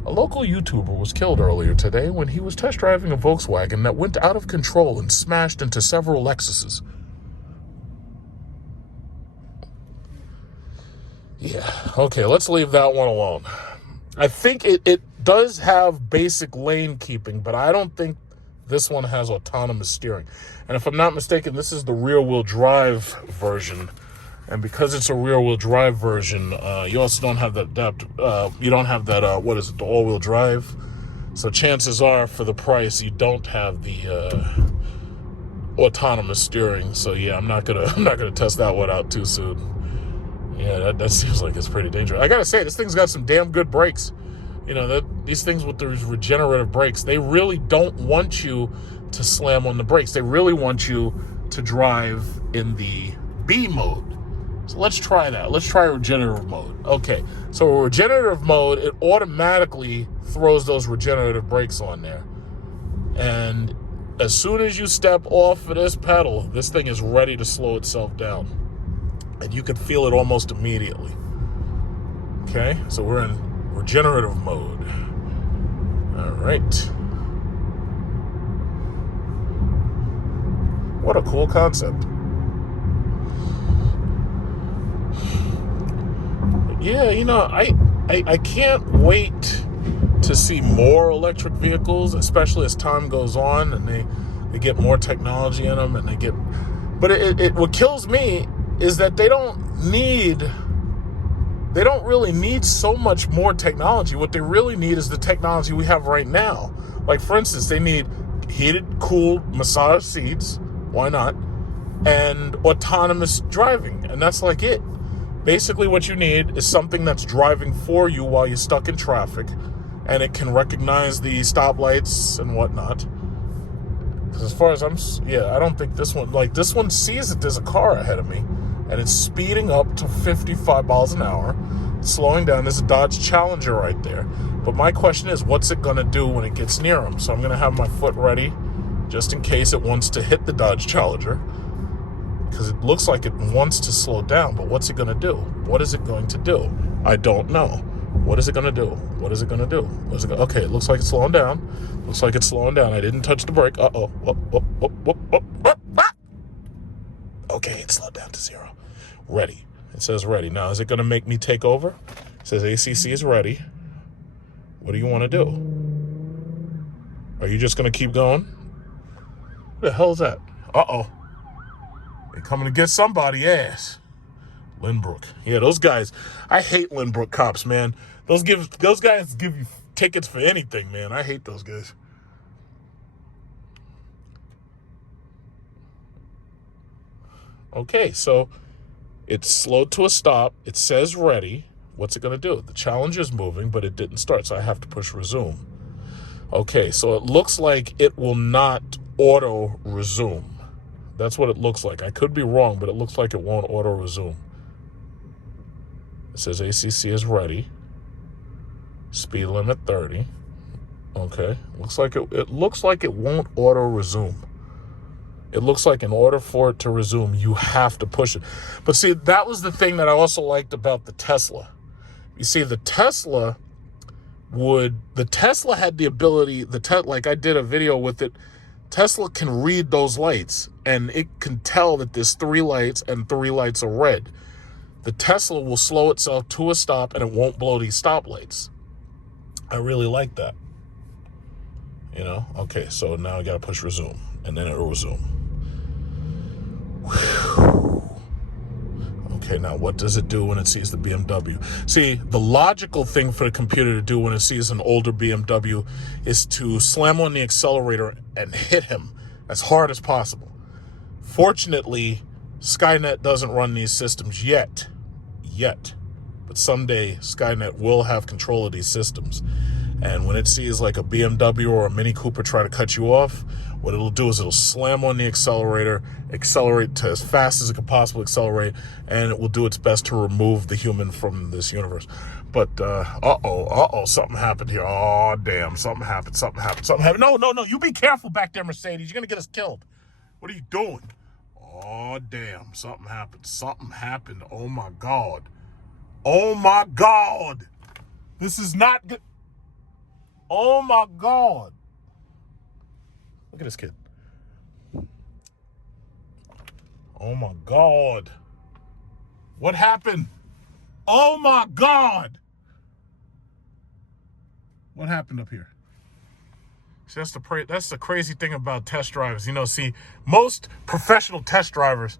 A local YouTuber was killed earlier today when he was test driving a Volkswagen that went out of control and smashed into several Lexuses. Yeah, okay, let's leave that one alone. I think it does have basic lane keeping, but I don't think this one has autonomous steering. And if I'm not mistaken, this is the rear-wheel drive version And because it's a rear-wheel drive version, you also don't have that you don't have that what is it, the all-wheel drive. So chances are, for the price, you don't have the autonomous steering. So yeah, I'm not gonna test that one out too soon. Yeah, that seems like it's pretty dangerous. I gotta say, this thing's got some damn good brakes. You know, these things with those regenerative brakes, they really don't want you to slam on the brakes. They really want you to drive in the B mode. So let's try that. Let's try regenerative mode. Okay, so regenerative mode, it automatically throws those regenerative brakes on there. And as soon as you step off of this pedal, this thing is ready to slow itself down. And you can feel it almost immediately. Okay, so we're in regenerative mode. All right. What a cool concept. Yeah, you know, I can't wait to see more electric vehicles, especially as time goes on and they get more technology in them and they get... But what kills me is that they don't really need so much more technology. What they really need is the technology we have right now. Like, for instance, they need heated, cooled, massage seats. Why not? And autonomous driving. And that's like it. Basically, what you need is something that's driving for you while you're stuck in traffic. And it can recognize the stoplights and whatnot. Because as far as I don't think this one sees that there's a car ahead of me. And it's speeding up to 55 miles an hour. Slowing down. There's a Dodge Challenger right there. But my question is, what's it going to do when it gets near him? So I'm going to have my foot ready just in case it wants to hit the Dodge Challenger. Because it looks like it wants to slow down. But what's it going to do? What is it going to do? I don't know. What is it going to do? What is it going to do? Okay, it looks like it's slowing down. Looks like it's slowing down. I didn't touch the brake. Uh-oh. Whoop, whoop, whoop, whoop, whoop, whoop, whoop. Okay, it slowed down to 0. Ready. It says ready. Now, is it going to make me take over? It says ACC is ready. What do you want to do? Are you just going to keep going? What the hell is that? Uh-oh. They're coming to get somebody ass. Lynbrook. Yeah, those guys. I hate Lynbrook cops, man. Those guys give you tickets for anything, man. I hate those guys. Okay, so it's slowed to a stop. It says ready. What's it going to do? The Challenger's moving, but it didn't start, so I have to push resume. Okay, so it looks like it will not auto resume. That's what it looks like. I could be wrong, but it looks like it won't auto resume. It says ACC is ready. Speed limit 30. Okay, it looks like it won't auto resume. It looks like in order for it to resume, you have to push it. But see, that was the thing that I also liked about the Tesla. You see, the Tesla had the ability, like I did a video with it, Tesla can read those lights, and it can tell that there's 3 lights and 3 lights are red. The Tesla will slow itself to a stop, and it won't blow these stoplights. I really like that. You know? Okay, so now I got to push resume, and then it'll resume. Whew. Okay, now what does it do when it sees the BMW? See, the logical thing for the computer to do when it sees an older BMW is to slam on the accelerator and hit him as hard as possible. Fortunately, Skynet doesn't run these systems yet. But someday, Skynet will have control of these systems. And when it sees like a BMW or a Mini Cooper try to cut you off, what it'll do is it'll slam on the accelerator, accelerate to as fast as it can possibly accelerate, and it will do its best to remove the human from this universe. But, something happened here. Oh, damn, something happened. No, you be careful back there, Mercedes. You're going to get us killed. What are you doing? Oh, damn, something happened. Oh, my God. This is not good. Oh, my God. Look at this kid. Oh, my God. What happened? Oh, my God. What happened up here? See, that's the crazy thing about test drives. You know, see, most professional test drivers,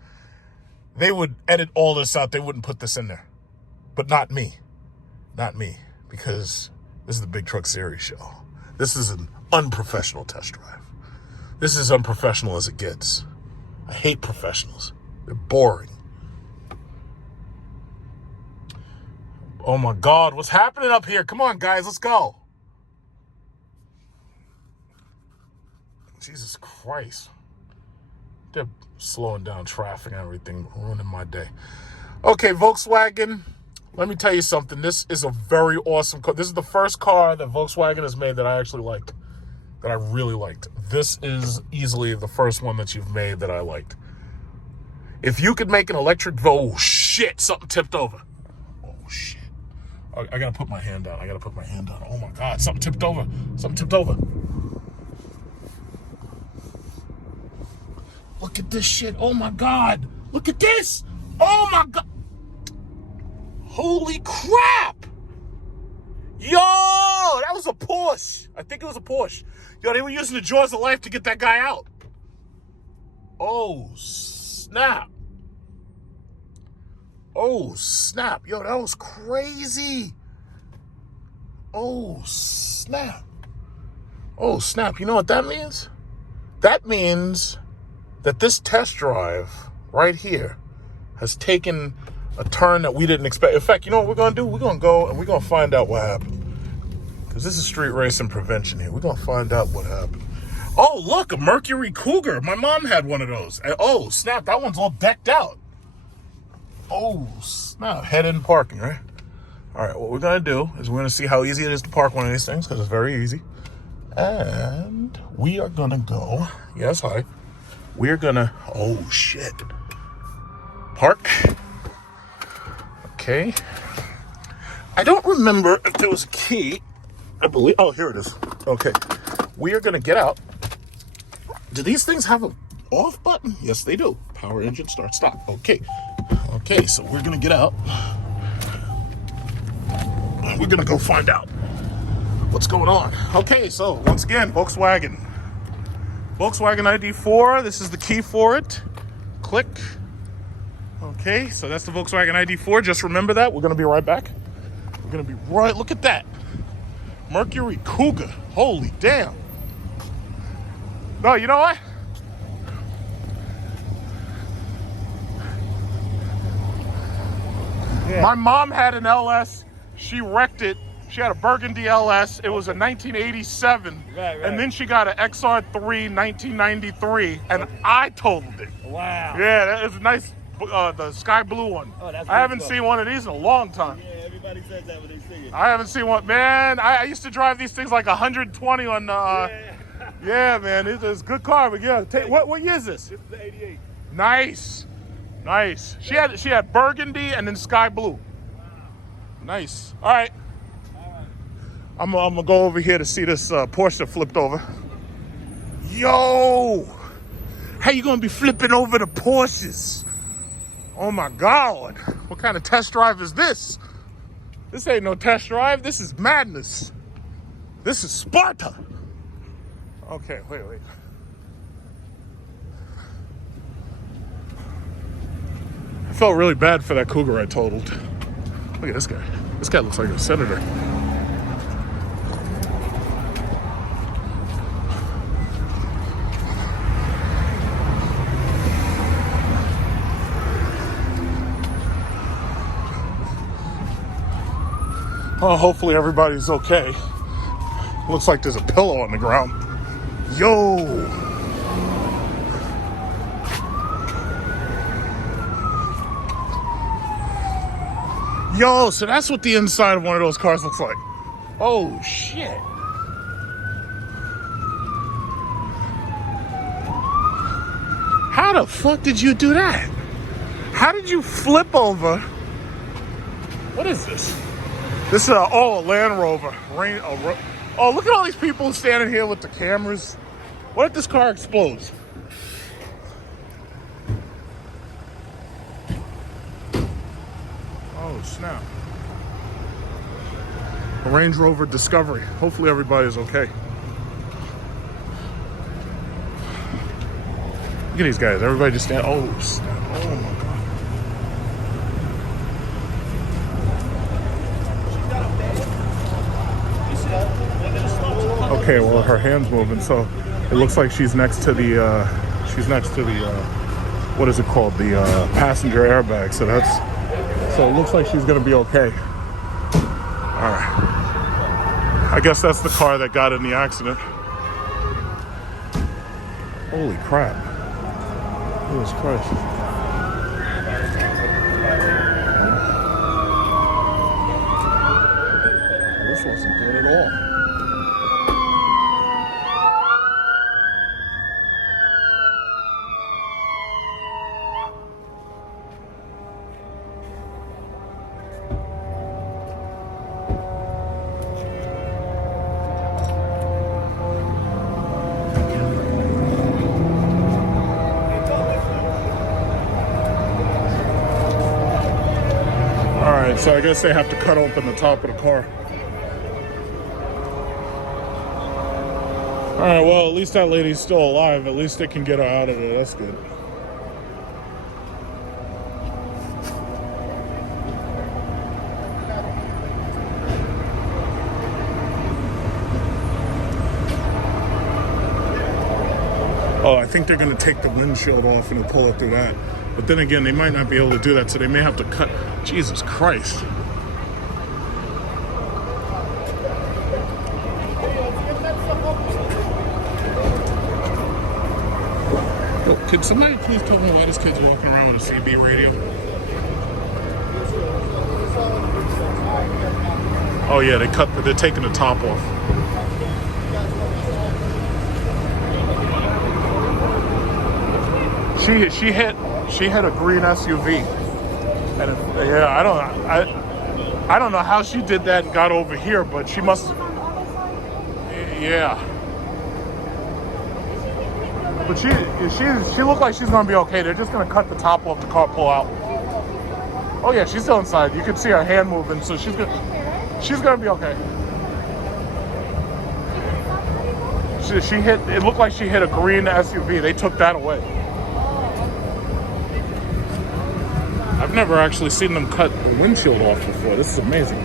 they would edit all this out. They wouldn't put this in there. But not me. Not me. Because this is the Big Truck Series show. This is an unprofessional test drive. This is as unprofessional as it gets. I hate professionals. They're boring. Oh my God, what's happening up here? Come on, guys, let's go. Jesus Christ. They're slowing down traffic and everything, ruining my day. Okay, Volkswagen, let me tell you something. This is a very awesome car. This is the first car that Volkswagen has made that I actually liked, that I really liked. This is easily the first one that you've made that I liked. If you could make an electric, oh shit, something tipped over. Oh shit. I gotta put my hand down. Oh my God, something tipped over. Look at this shit. Oh my God. Look at this. Oh my God. Holy crap. Yo, that was a Porsche. I think it was a Porsche. Yo, they were using the jaws of life to get that guy out. Oh, snap. Oh, snap. Yo, that was crazy. Oh, snap. Oh, snap. You know what that means? That means that this test drive right here has taken a turn that we didn't expect. In fact, you know what we're going to do? We're going to go and we're going to find out what happened. Because this is street racing prevention here. We're going to find out what happened. Oh, look, a Mercury Cougar. My mom had one of those. And, oh, snap, that one's all decked out. Oh, snap. Head-in parking, right? All right, what we're going to do is we're going to see how easy it is to park one of these things, because it's very easy. And we are going to go, yes, hi. We're going to, oh, shit. Park. Okay. I don't remember if there was a key. I believe, oh, here it is. Okay. We are going to get out. Do these things have an off button? Yes, they do. Power engine, start, stop. Okay. Okay, so we're going to get out. We're going to go find out what's going on. Okay, so once again, Volkswagen Id4. This is the key for it. Click. Okay, so that's the Volkswagen Id4. Just remember that. We're going to be right back. We're going to be right. Look at that. Mercury Cougar. Holy damn. No, you know what? Yeah. My mom had an LS. She wrecked it. She had a burgundy LS. It was a 1987. Right. And then she got an XR3 1993, and I totaled it. Wow. Yeah, that is a nice, the sky blue one. Oh, that's I haven't seen one of these in a long time. Yeah, everybody says that when they see it. I haven't seen one. Man, I used to drive these things like 120 on yeah, man, it's a good car. But yeah, what year is this? This is the 88. Nice. Nice. She had burgundy and then sky blue. Wow. Nice. All right. I'm gonna go over here to see this Porsche that flipped over. Yo! How you gonna be flipping over the Porsches? Oh my God. What kind of test drive is this? This ain't no test drive. This is madness. This is Sparta. Okay, wait. I felt really bad for that Cougar I totaled. Look at this guy. This guy looks like a senator. Oh, hopefully everybody's okay. Looks like there's a pillow on the ground. Yo! Yo, so that's what the inside of one of those cars looks like. Oh, shit. How the fuck did you do that? How did you flip over? What is this? This is a Land Rover. Oh, look at all these people standing here with the cameras. What if this car explodes? Oh, snap. A Range Rover Discovery. Hopefully everybody's okay. Look at these guys. Everybody just stand. Oh, snap. Oh, my God. Okay, well, her hand's moving, so it looks like she's next to the, what is it called? The passenger airbag. So it looks like she's gonna be okay. All right. I guess that's the car that got in the accident. Holy crap. Jesus Christ. This wasn't good at all. Alright, so I guess they have to cut open the top of the car. Alright, well, at least that lady's still alive. At least they can get her out of there. That's good. Oh, I think they're going to take the windshield off and pull it through that. But then again, they might not be able to do that, so they may have to cut. Jesus Christ. Could somebody please tell me why this kid's walking around with a CB radio? Oh yeah, they're taking the top off. She hit a green SUV, and I don't know how she did that and got over here, but she must. Yeah. But she looked like she's gonna be okay. They're just gonna cut the top off the car, pull out. Oh yeah, she's still inside. You can see her hand moving, so she's gonna be okay. She hit. It looked like she hit a green SUV. They took that away. I've never actually seen them cut the windshield off before. This is amazing.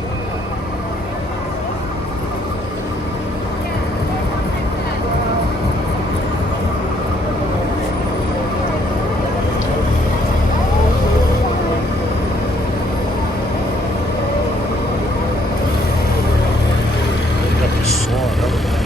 Got the saw and everything.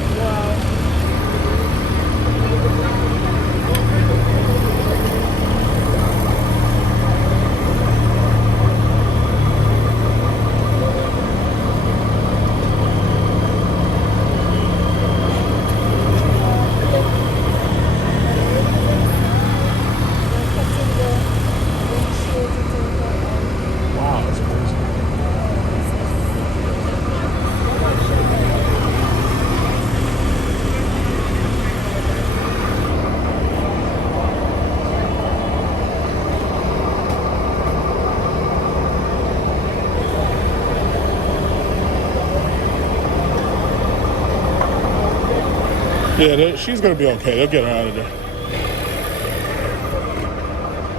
Yeah, she's gonna be okay. They'll get her out of there.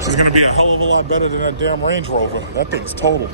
She's gonna be a hell of a lot better than that damn Range Rover. That thing's totaled.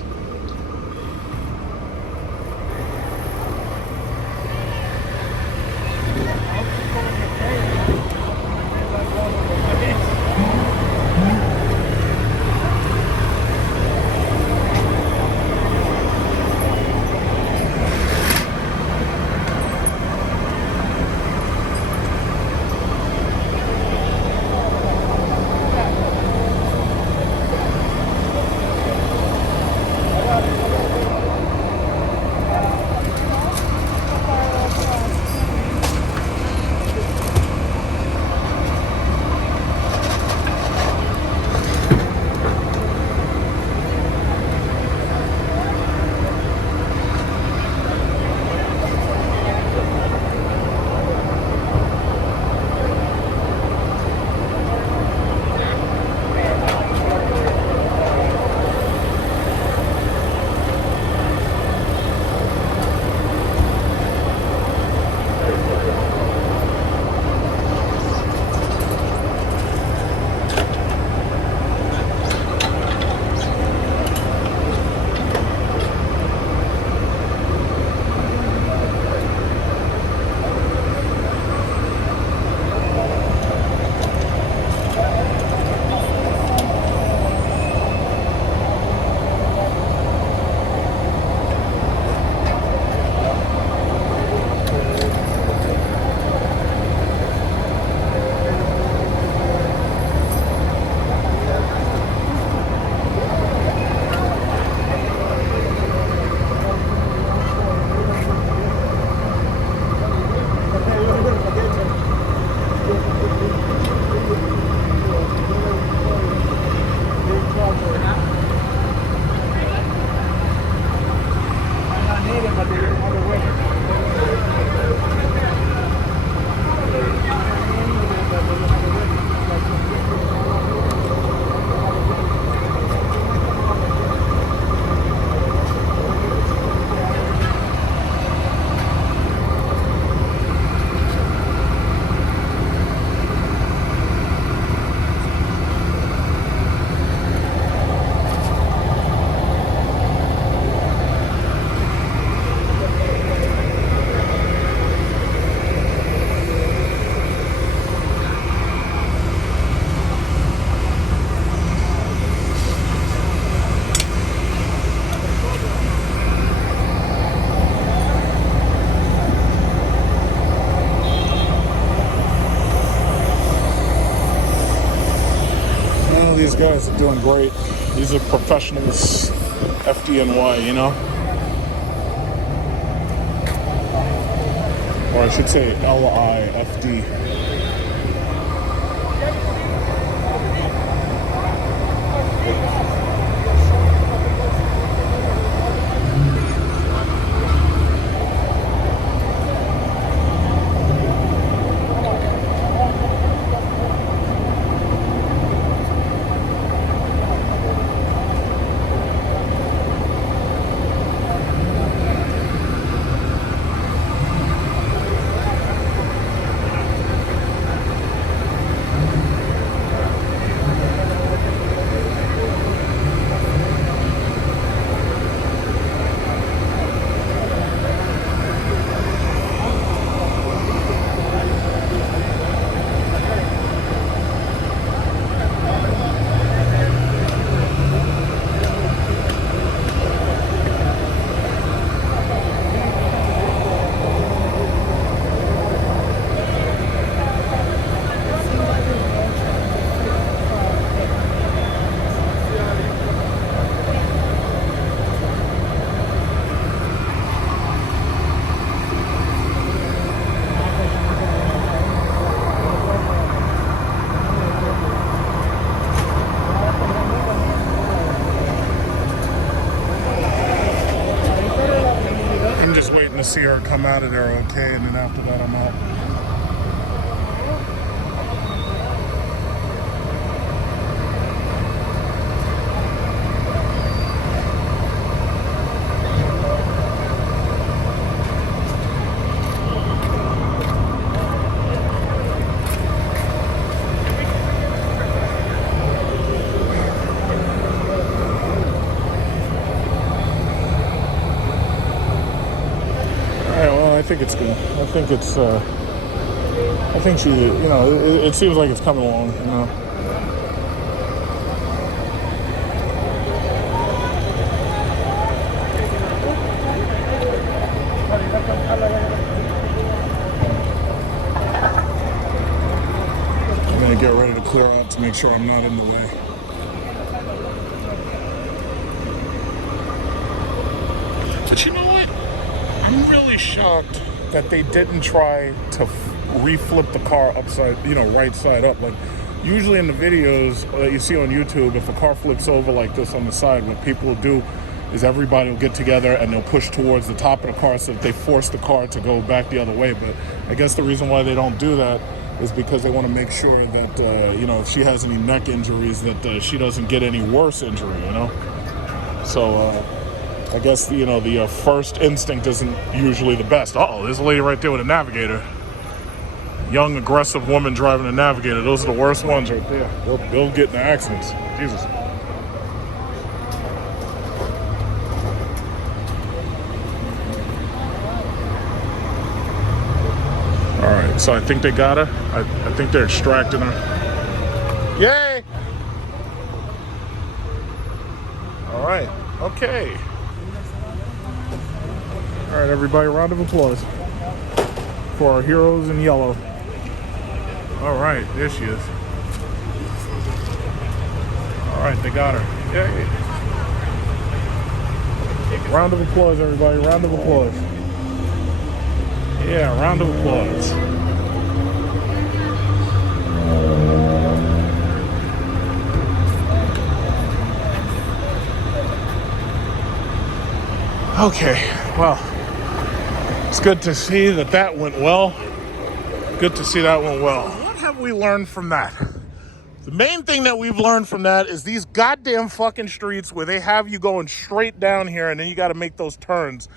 guys are doing great. These are professionals, FDNY, you know? Or I should say LIFD. I'm just waiting to see her come out of there okay, and then after that I'm out. I think it's good. I think she, you know, it seems like it's coming along, you know. I'm gonna get ready to clear out to make sure I'm not in the way. But you know what? I'm really shocked that they didn't try to reflip the car upside, you know, right side up. Like, usually in the videos that you see on YouTube, if a car flips over like this on the side, what people will do is everybody will get together and they'll push towards the top of the car so that they force the car to go back the other way. But I guess the reason why they don't do that is because they want to make sure that, you know, if she has any neck injuries, that she doesn't get any worse injury, you know? So, I guess, you know, the first instinct isn't usually the best. Uh-oh, there's a lady right there with a Navigator. Young, aggressive woman driving a Navigator. Those are the worst ones right there. They'll get in accidents. Jesus. All right, so I think they got her. I think they're extracting her. Yay! All right, okay. All right, everybody, round of applause for our heroes in yellow. All right, there she is. All right, they got her. Yay. Round of applause, everybody, round of applause. Yeah, round of applause. Okay, well, it's good to see that went well. Good to see that went well. What have we learned from that? The main thing that we've learned from that is these goddamn fucking streets where they have you going straight down here and then you got to make those turns.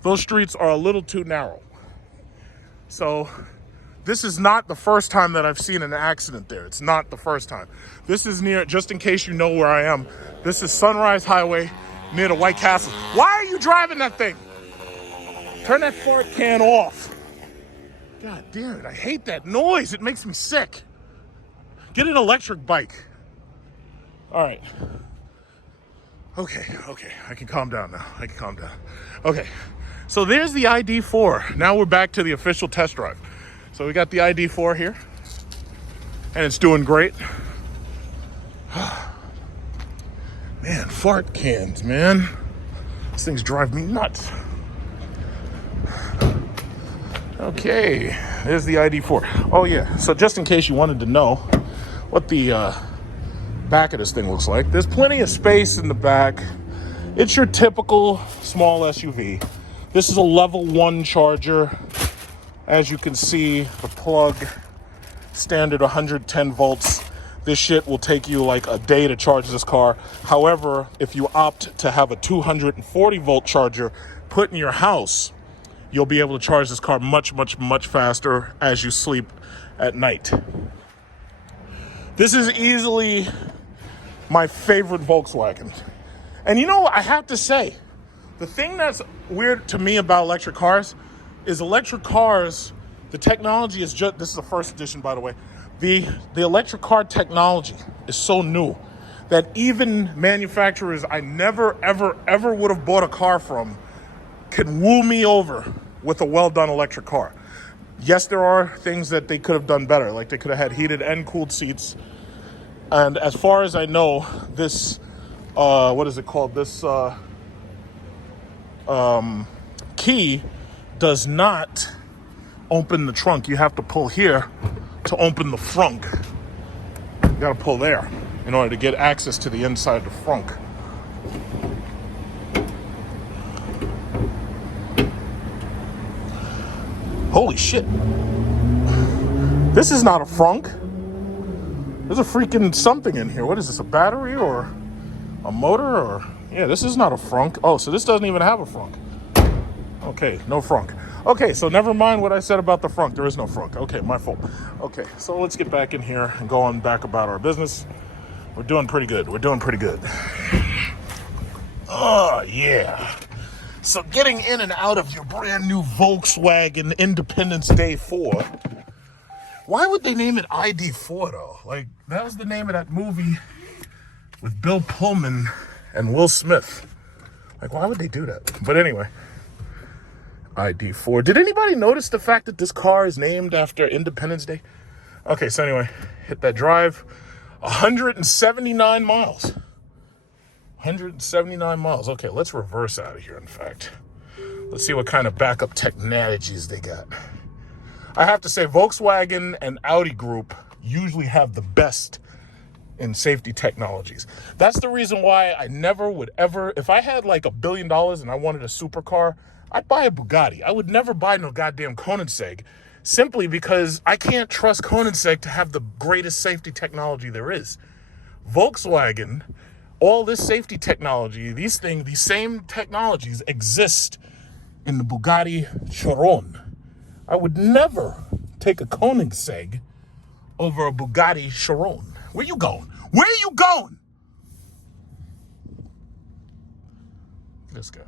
Those streets are a little too narrow. So this is not the first time that I've seen an accident there. It's not the first time. This is near, just in case you know where I am, this is Sunrise Highway near the White Castle. Why are you driving that thing? Turn that fart can off. God damn it, I hate that noise. It makes me sick. Get an electric bike. All right. Okay, I can calm down now. Okay, so there's the Id4. Now we're back to the official test drive. So we got the Id4 here, and it's doing great. Man, fart cans, man. These things drive me nuts. Okay, there's the ID4. Oh yeah, so just in case you wanted to know what the back of this thing looks like, there's plenty of space in the back. It's your typical small SUV. This is a level 1 charger. As you can see, the plug, standard 110 volts. This shit will take you like a day to charge this car. However, if you opt to have a 240 volt charger put in your house, you'll be able to charge this car much, much, much faster as you sleep at night. This is easily my favorite Volkswagen. And you know, I have to say, the thing that's weird to me about electric cars is electric cars, the technology is just, this is the first edition, by the way, the electric car technology is so new that even manufacturers I never, ever, ever would have bought a car from can woo me over with a well-done electric car. Yes, there are things that they could have done better, like they could have had heated and cooled seats. And as far as I know, this, what is it called? This key does not open the trunk. You have to pull here to open the frunk. You gotta pull there in order to get access to the inside of the frunk. Holy shit. This is not a frunk. There's a freaking something in here. What is this, a battery or a motor? Or yeah, this is not a frunk. Oh, so this doesn't even have a frunk. Okay, no frunk. Okay, so never mind what I said about the frunk. There is no frunk. Okay, my fault. Okay, so let's get back in here and go on back about our business. We're doing pretty good. We're doing pretty good. Oh, yeah. So getting in and out of your brand new Volkswagen Independence Day 4. Why would they name it ID4 though? Like, that was the name of that movie with Bill Pullman and Will Smith. Like, why would they do that? But anyway, ID4. Did anybody notice the fact that this car is named after Independence Day? Okay, so anyway, hit that drive. 179 miles. 179 miles. Okay, let's reverse out of here, in fact. Let's see what kind of backup technologies they got. I have to say, Volkswagen and Audi Group usually have the best in safety technologies. That's the reason why I never would ever, if I had like $1 billion and I wanted a supercar, I'd buy a Bugatti. I would never buy no goddamn Koenigsegg, simply because I can't trust Koenigsegg to have the greatest safety technology there is. Volkswagen, all this safety technology, these same technologies exist in the Bugatti Chiron. I would never take a Koenigsegg over a Bugatti Chiron. Where you going? Where are you going? This guy.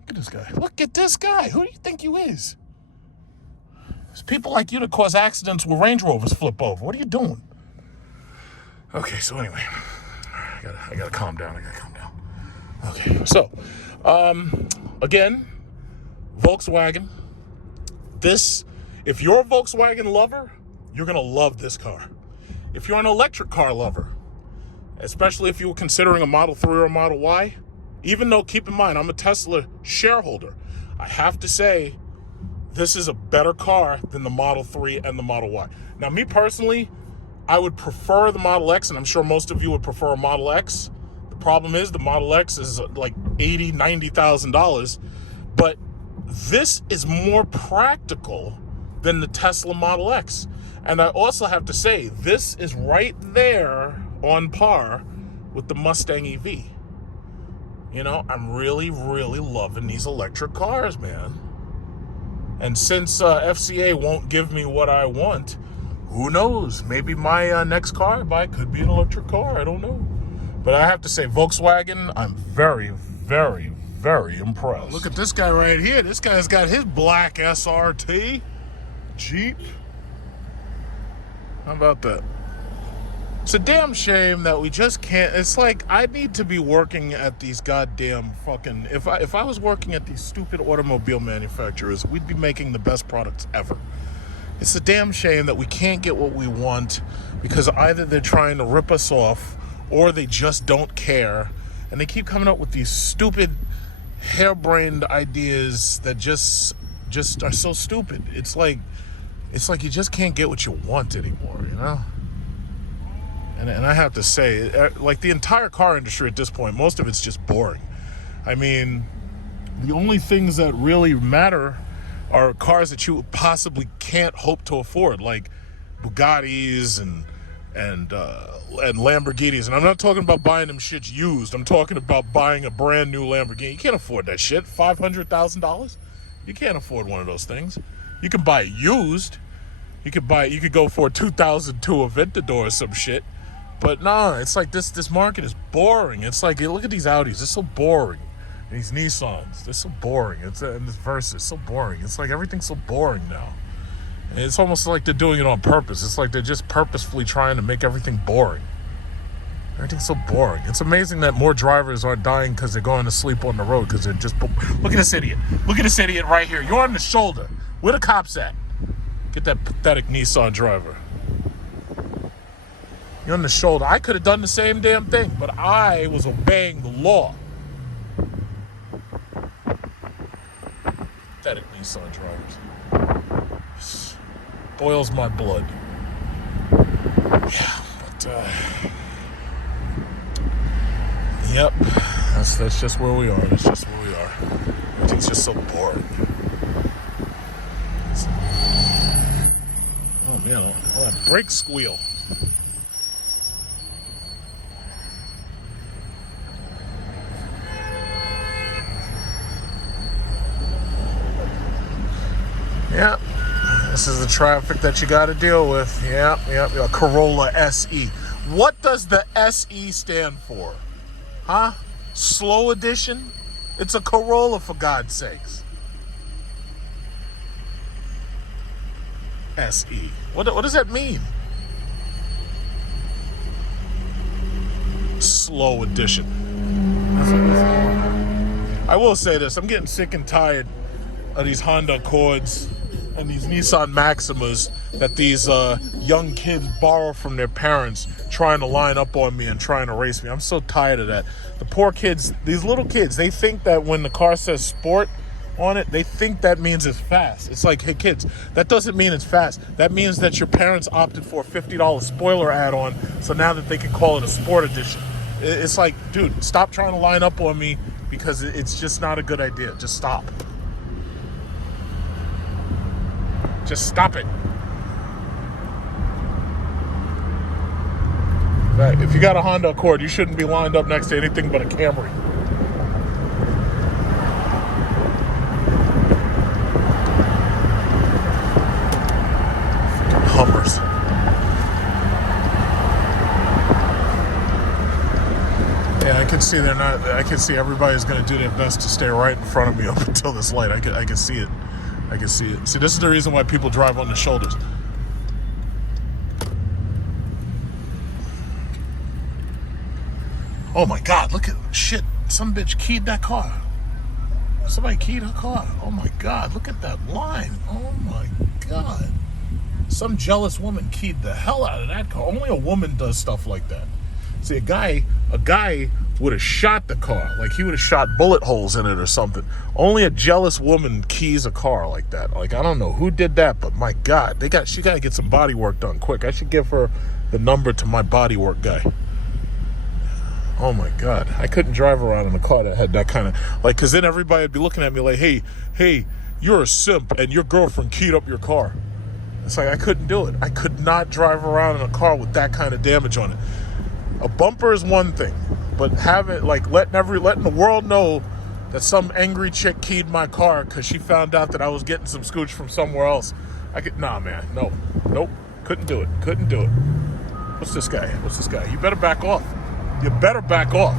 Look at this guy. Look at this guy. Who do you think you is? There's people like you that cause accidents where Range Rovers flip over. What are you doing? Okay, so anyway, I gotta calm down. Okay, so again, Volkswagen. If you're a Volkswagen lover, you're gonna love this car. If you're an electric car lover, especially if you were considering a Model 3 or a Model Y, even though, keep in mind, I'm a Tesla shareholder, I have to say, this is a better car than the Model 3 and the Model Y. Now, me personally, I would prefer the Model X, and I'm sure most of you would prefer a Model X. The problem is the Model X is like $80,000, $90,000, but this is more practical than the Tesla Model X. And I also have to say, this is right there on par with the Mustang EV. You know, I'm really, really loving these electric cars, man. And since FCA won't give me what I want, who knows? Maybe my next car I buy could be an electric car. I don't know. But I have to say, Volkswagen, I'm very, very, very impressed. Look at this guy right here. This guy's got his black SRT Jeep. How about that? It's a damn shame that we just can't. It's like, I need to be working at these goddamn fucking, if I was working at these stupid automobile manufacturers, we'd be making the best products ever. It's a damn shame that we can't get what we want because either they're trying to rip us off or they just don't care, and they keep coming up with these stupid, harebrained ideas that just are so stupid. It's like you just can't get what you want anymore, you know? And I have to say, like, the entire car industry at this point, most of it's just boring. I mean, the only things that really matter are cars that you possibly can't hope to afford, like Bugattis and Lamborghinis. And I'm not talking about buying them shits used. I'm talking about buying a brand new Lamborghini. You can't afford that shit. $500,000? You can't afford one of those things. You can buy it used. You could go for a 2002 Aventador or some shit. But nah, it's like this market is boring. It's like, look at these Audis. They're so boring. And these Nissans, they're so boring. And this Versa is so boring. It's like everything's so boring now. And it's almost like they're doing it on purpose. It's like they're just purposefully trying to make everything boring. Everything's so boring. It's amazing that more drivers aren't dying because they're going to sleep on the road because they're just... Look at this idiot. Look at this idiot right here. You're on the shoulder. Where the cops at? Get that pathetic Nissan driver. You're on the shoulder. I could have done the same damn thing, but I was obeying the law. Pathetic Nissan drivers. Boils my blood. Yeah, but yep, that's just where we are. That's just where we are. Everything's just so boring. Oh man, all that brake squeal. Yep, this is the traffic that you got to deal with. Yep, Corolla SE. What does the SE stand for? Huh? Slow edition? It's a Corolla, for God's sakes. SE. What does that mean? Slow edition. I will say this. I'm getting sick and tired of these Honda Accords and these Nissan Maximas that these young kids borrow from their parents, trying to line up on me and trying to race me. I'm so tired of that. The poor kids, these little kids, they think that when the car says sport on it, they think that means it's fast. It's like, hey kids, that doesn't mean it's fast. That means that your parents opted for a $50 spoiler add-on, so now that they can call it a sport edition. It's like, dude, stop trying to line up on me because it's just not a good idea. Just stop. Just stop it. If you got a Honda Accord, you shouldn't be lined up next to anything but a Camry. Hummers. Yeah, I can see they're not. I can see everybody's going to do their best to stay right in front of me up until this light. I can see it. I can see it. See, this is the reason why people drive on the shoulders. Oh my God, look at shit. Some bitch keyed that car. Somebody keyed her car. Oh my God, look at that line. Oh my God. Some jealous woman keyed the hell out of that car. Only a woman does stuff like that. See, a guy would have shot the car. Like, he would have shot bullet holes in it or something. Only a jealous woman keys a car like that. Like, I don't know who did that, but my God, she got to get some body work done quick. I should give her the number to my body work guy. Oh my God, I couldn't drive around in a car that had that kind of, like, because then everybody would be looking at me like, hey, you're a simp and your girlfriend keyed up your car. It's like, I couldn't do it. I could not drive around in a car with that kind of damage on it. A bumper is one thing, but having, like, letting the world know that some angry chick keyed my car because she found out that I was getting some scooch from somewhere else. Nah, man, nope, couldn't do it. What's this guy? You better back off. You better back off.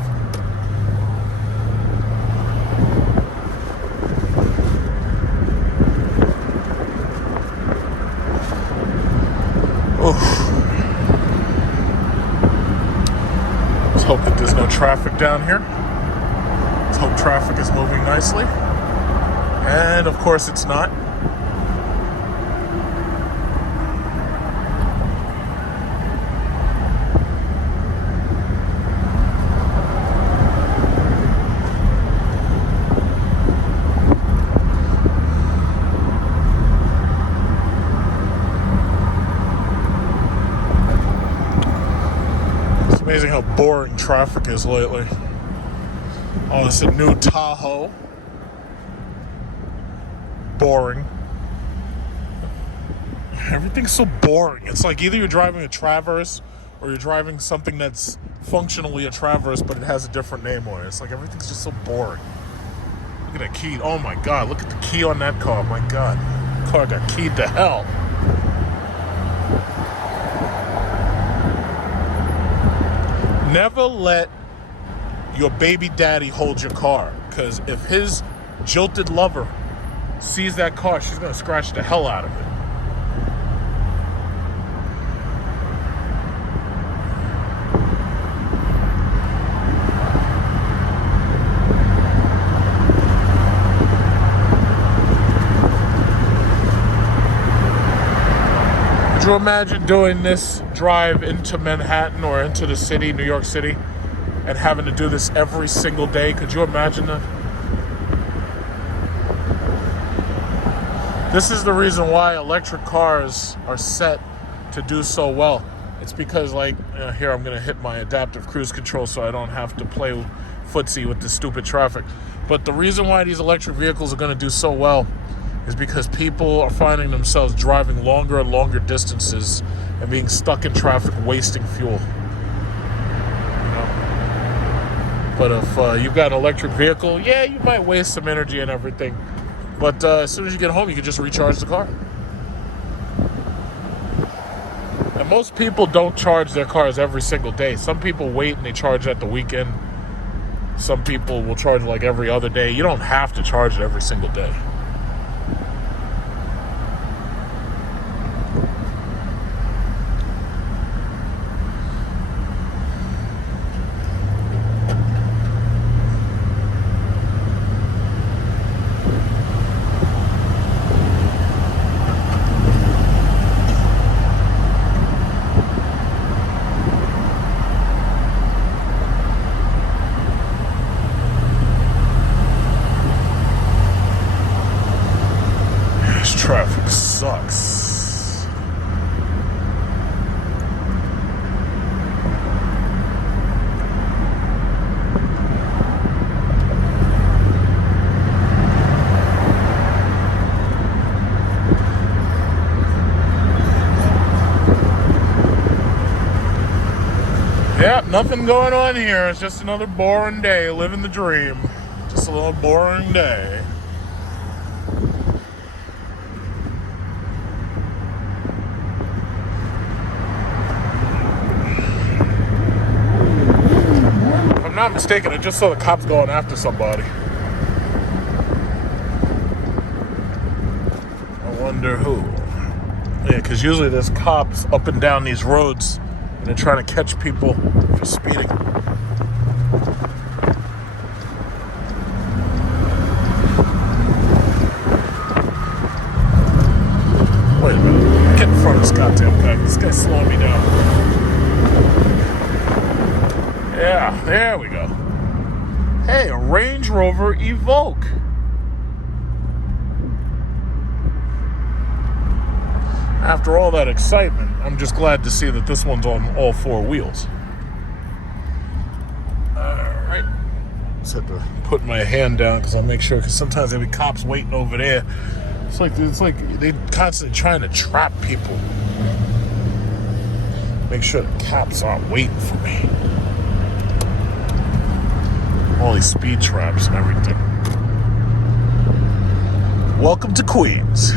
Oof. Let's hope that there's no traffic down here. Let's hope traffic is moving nicely. And of course it's not. amazing how boring traffic is lately. Oh, it's a new Tahoe. Boring. Everything's so boring. It's like either you're driving a Traverse or you're driving something that's functionally a Traverse, but it has a different name on it. It's like everything's just so boring. Look at that key. Oh my God, look at the key on that car. My God, the car got keyed to hell. Never let your baby daddy hold your car, because if his jilted lover sees that car, she's gonna scratch the hell out of it. Could you imagine doing this drive into Manhattan or into the city, New York City, and having to do this every single day? Could you imagine that? This is the reason why electric cars are set to do so well. It's because, like, here I'm going to hit my adaptive cruise control so I don't have to play footsie with the stupid traffic. But the reason why these electric vehicles are going to do so well is because people are finding themselves driving longer and longer distances and being stuck in traffic, wasting fuel. But if you've got an electric vehicle, yeah, you might waste some energy and everything. But as soon as you get home, you can just recharge the car. And most people don't charge their cars every single day. Some people wait and they charge at the weekend. Some people will charge like every other day. You don't have to charge it every single day. Traffic sucks. Yep, nothing going on here. It's just another boring day, living the dream. Just a little boring day. If I'm not mistaken, I just saw the cops going after somebody. I wonder who. Yeah, because usually there's cops up and down these roads and they're trying to catch people for speeding. Wait a minute. Get in front of this goddamn guy. This guy's slowing me down. Yeah, there we go. Hey, a Range Rover Evoque. After all that excitement, I'm just glad to see that this one's on all four wheels. Alright. Just had to put my hand down because I'll make sure, because sometimes there'll be cops waiting over there. It's like they're constantly trying to trap people. Make sure the cops aren't waiting for me. All these speed traps and everything. Welcome to Queens.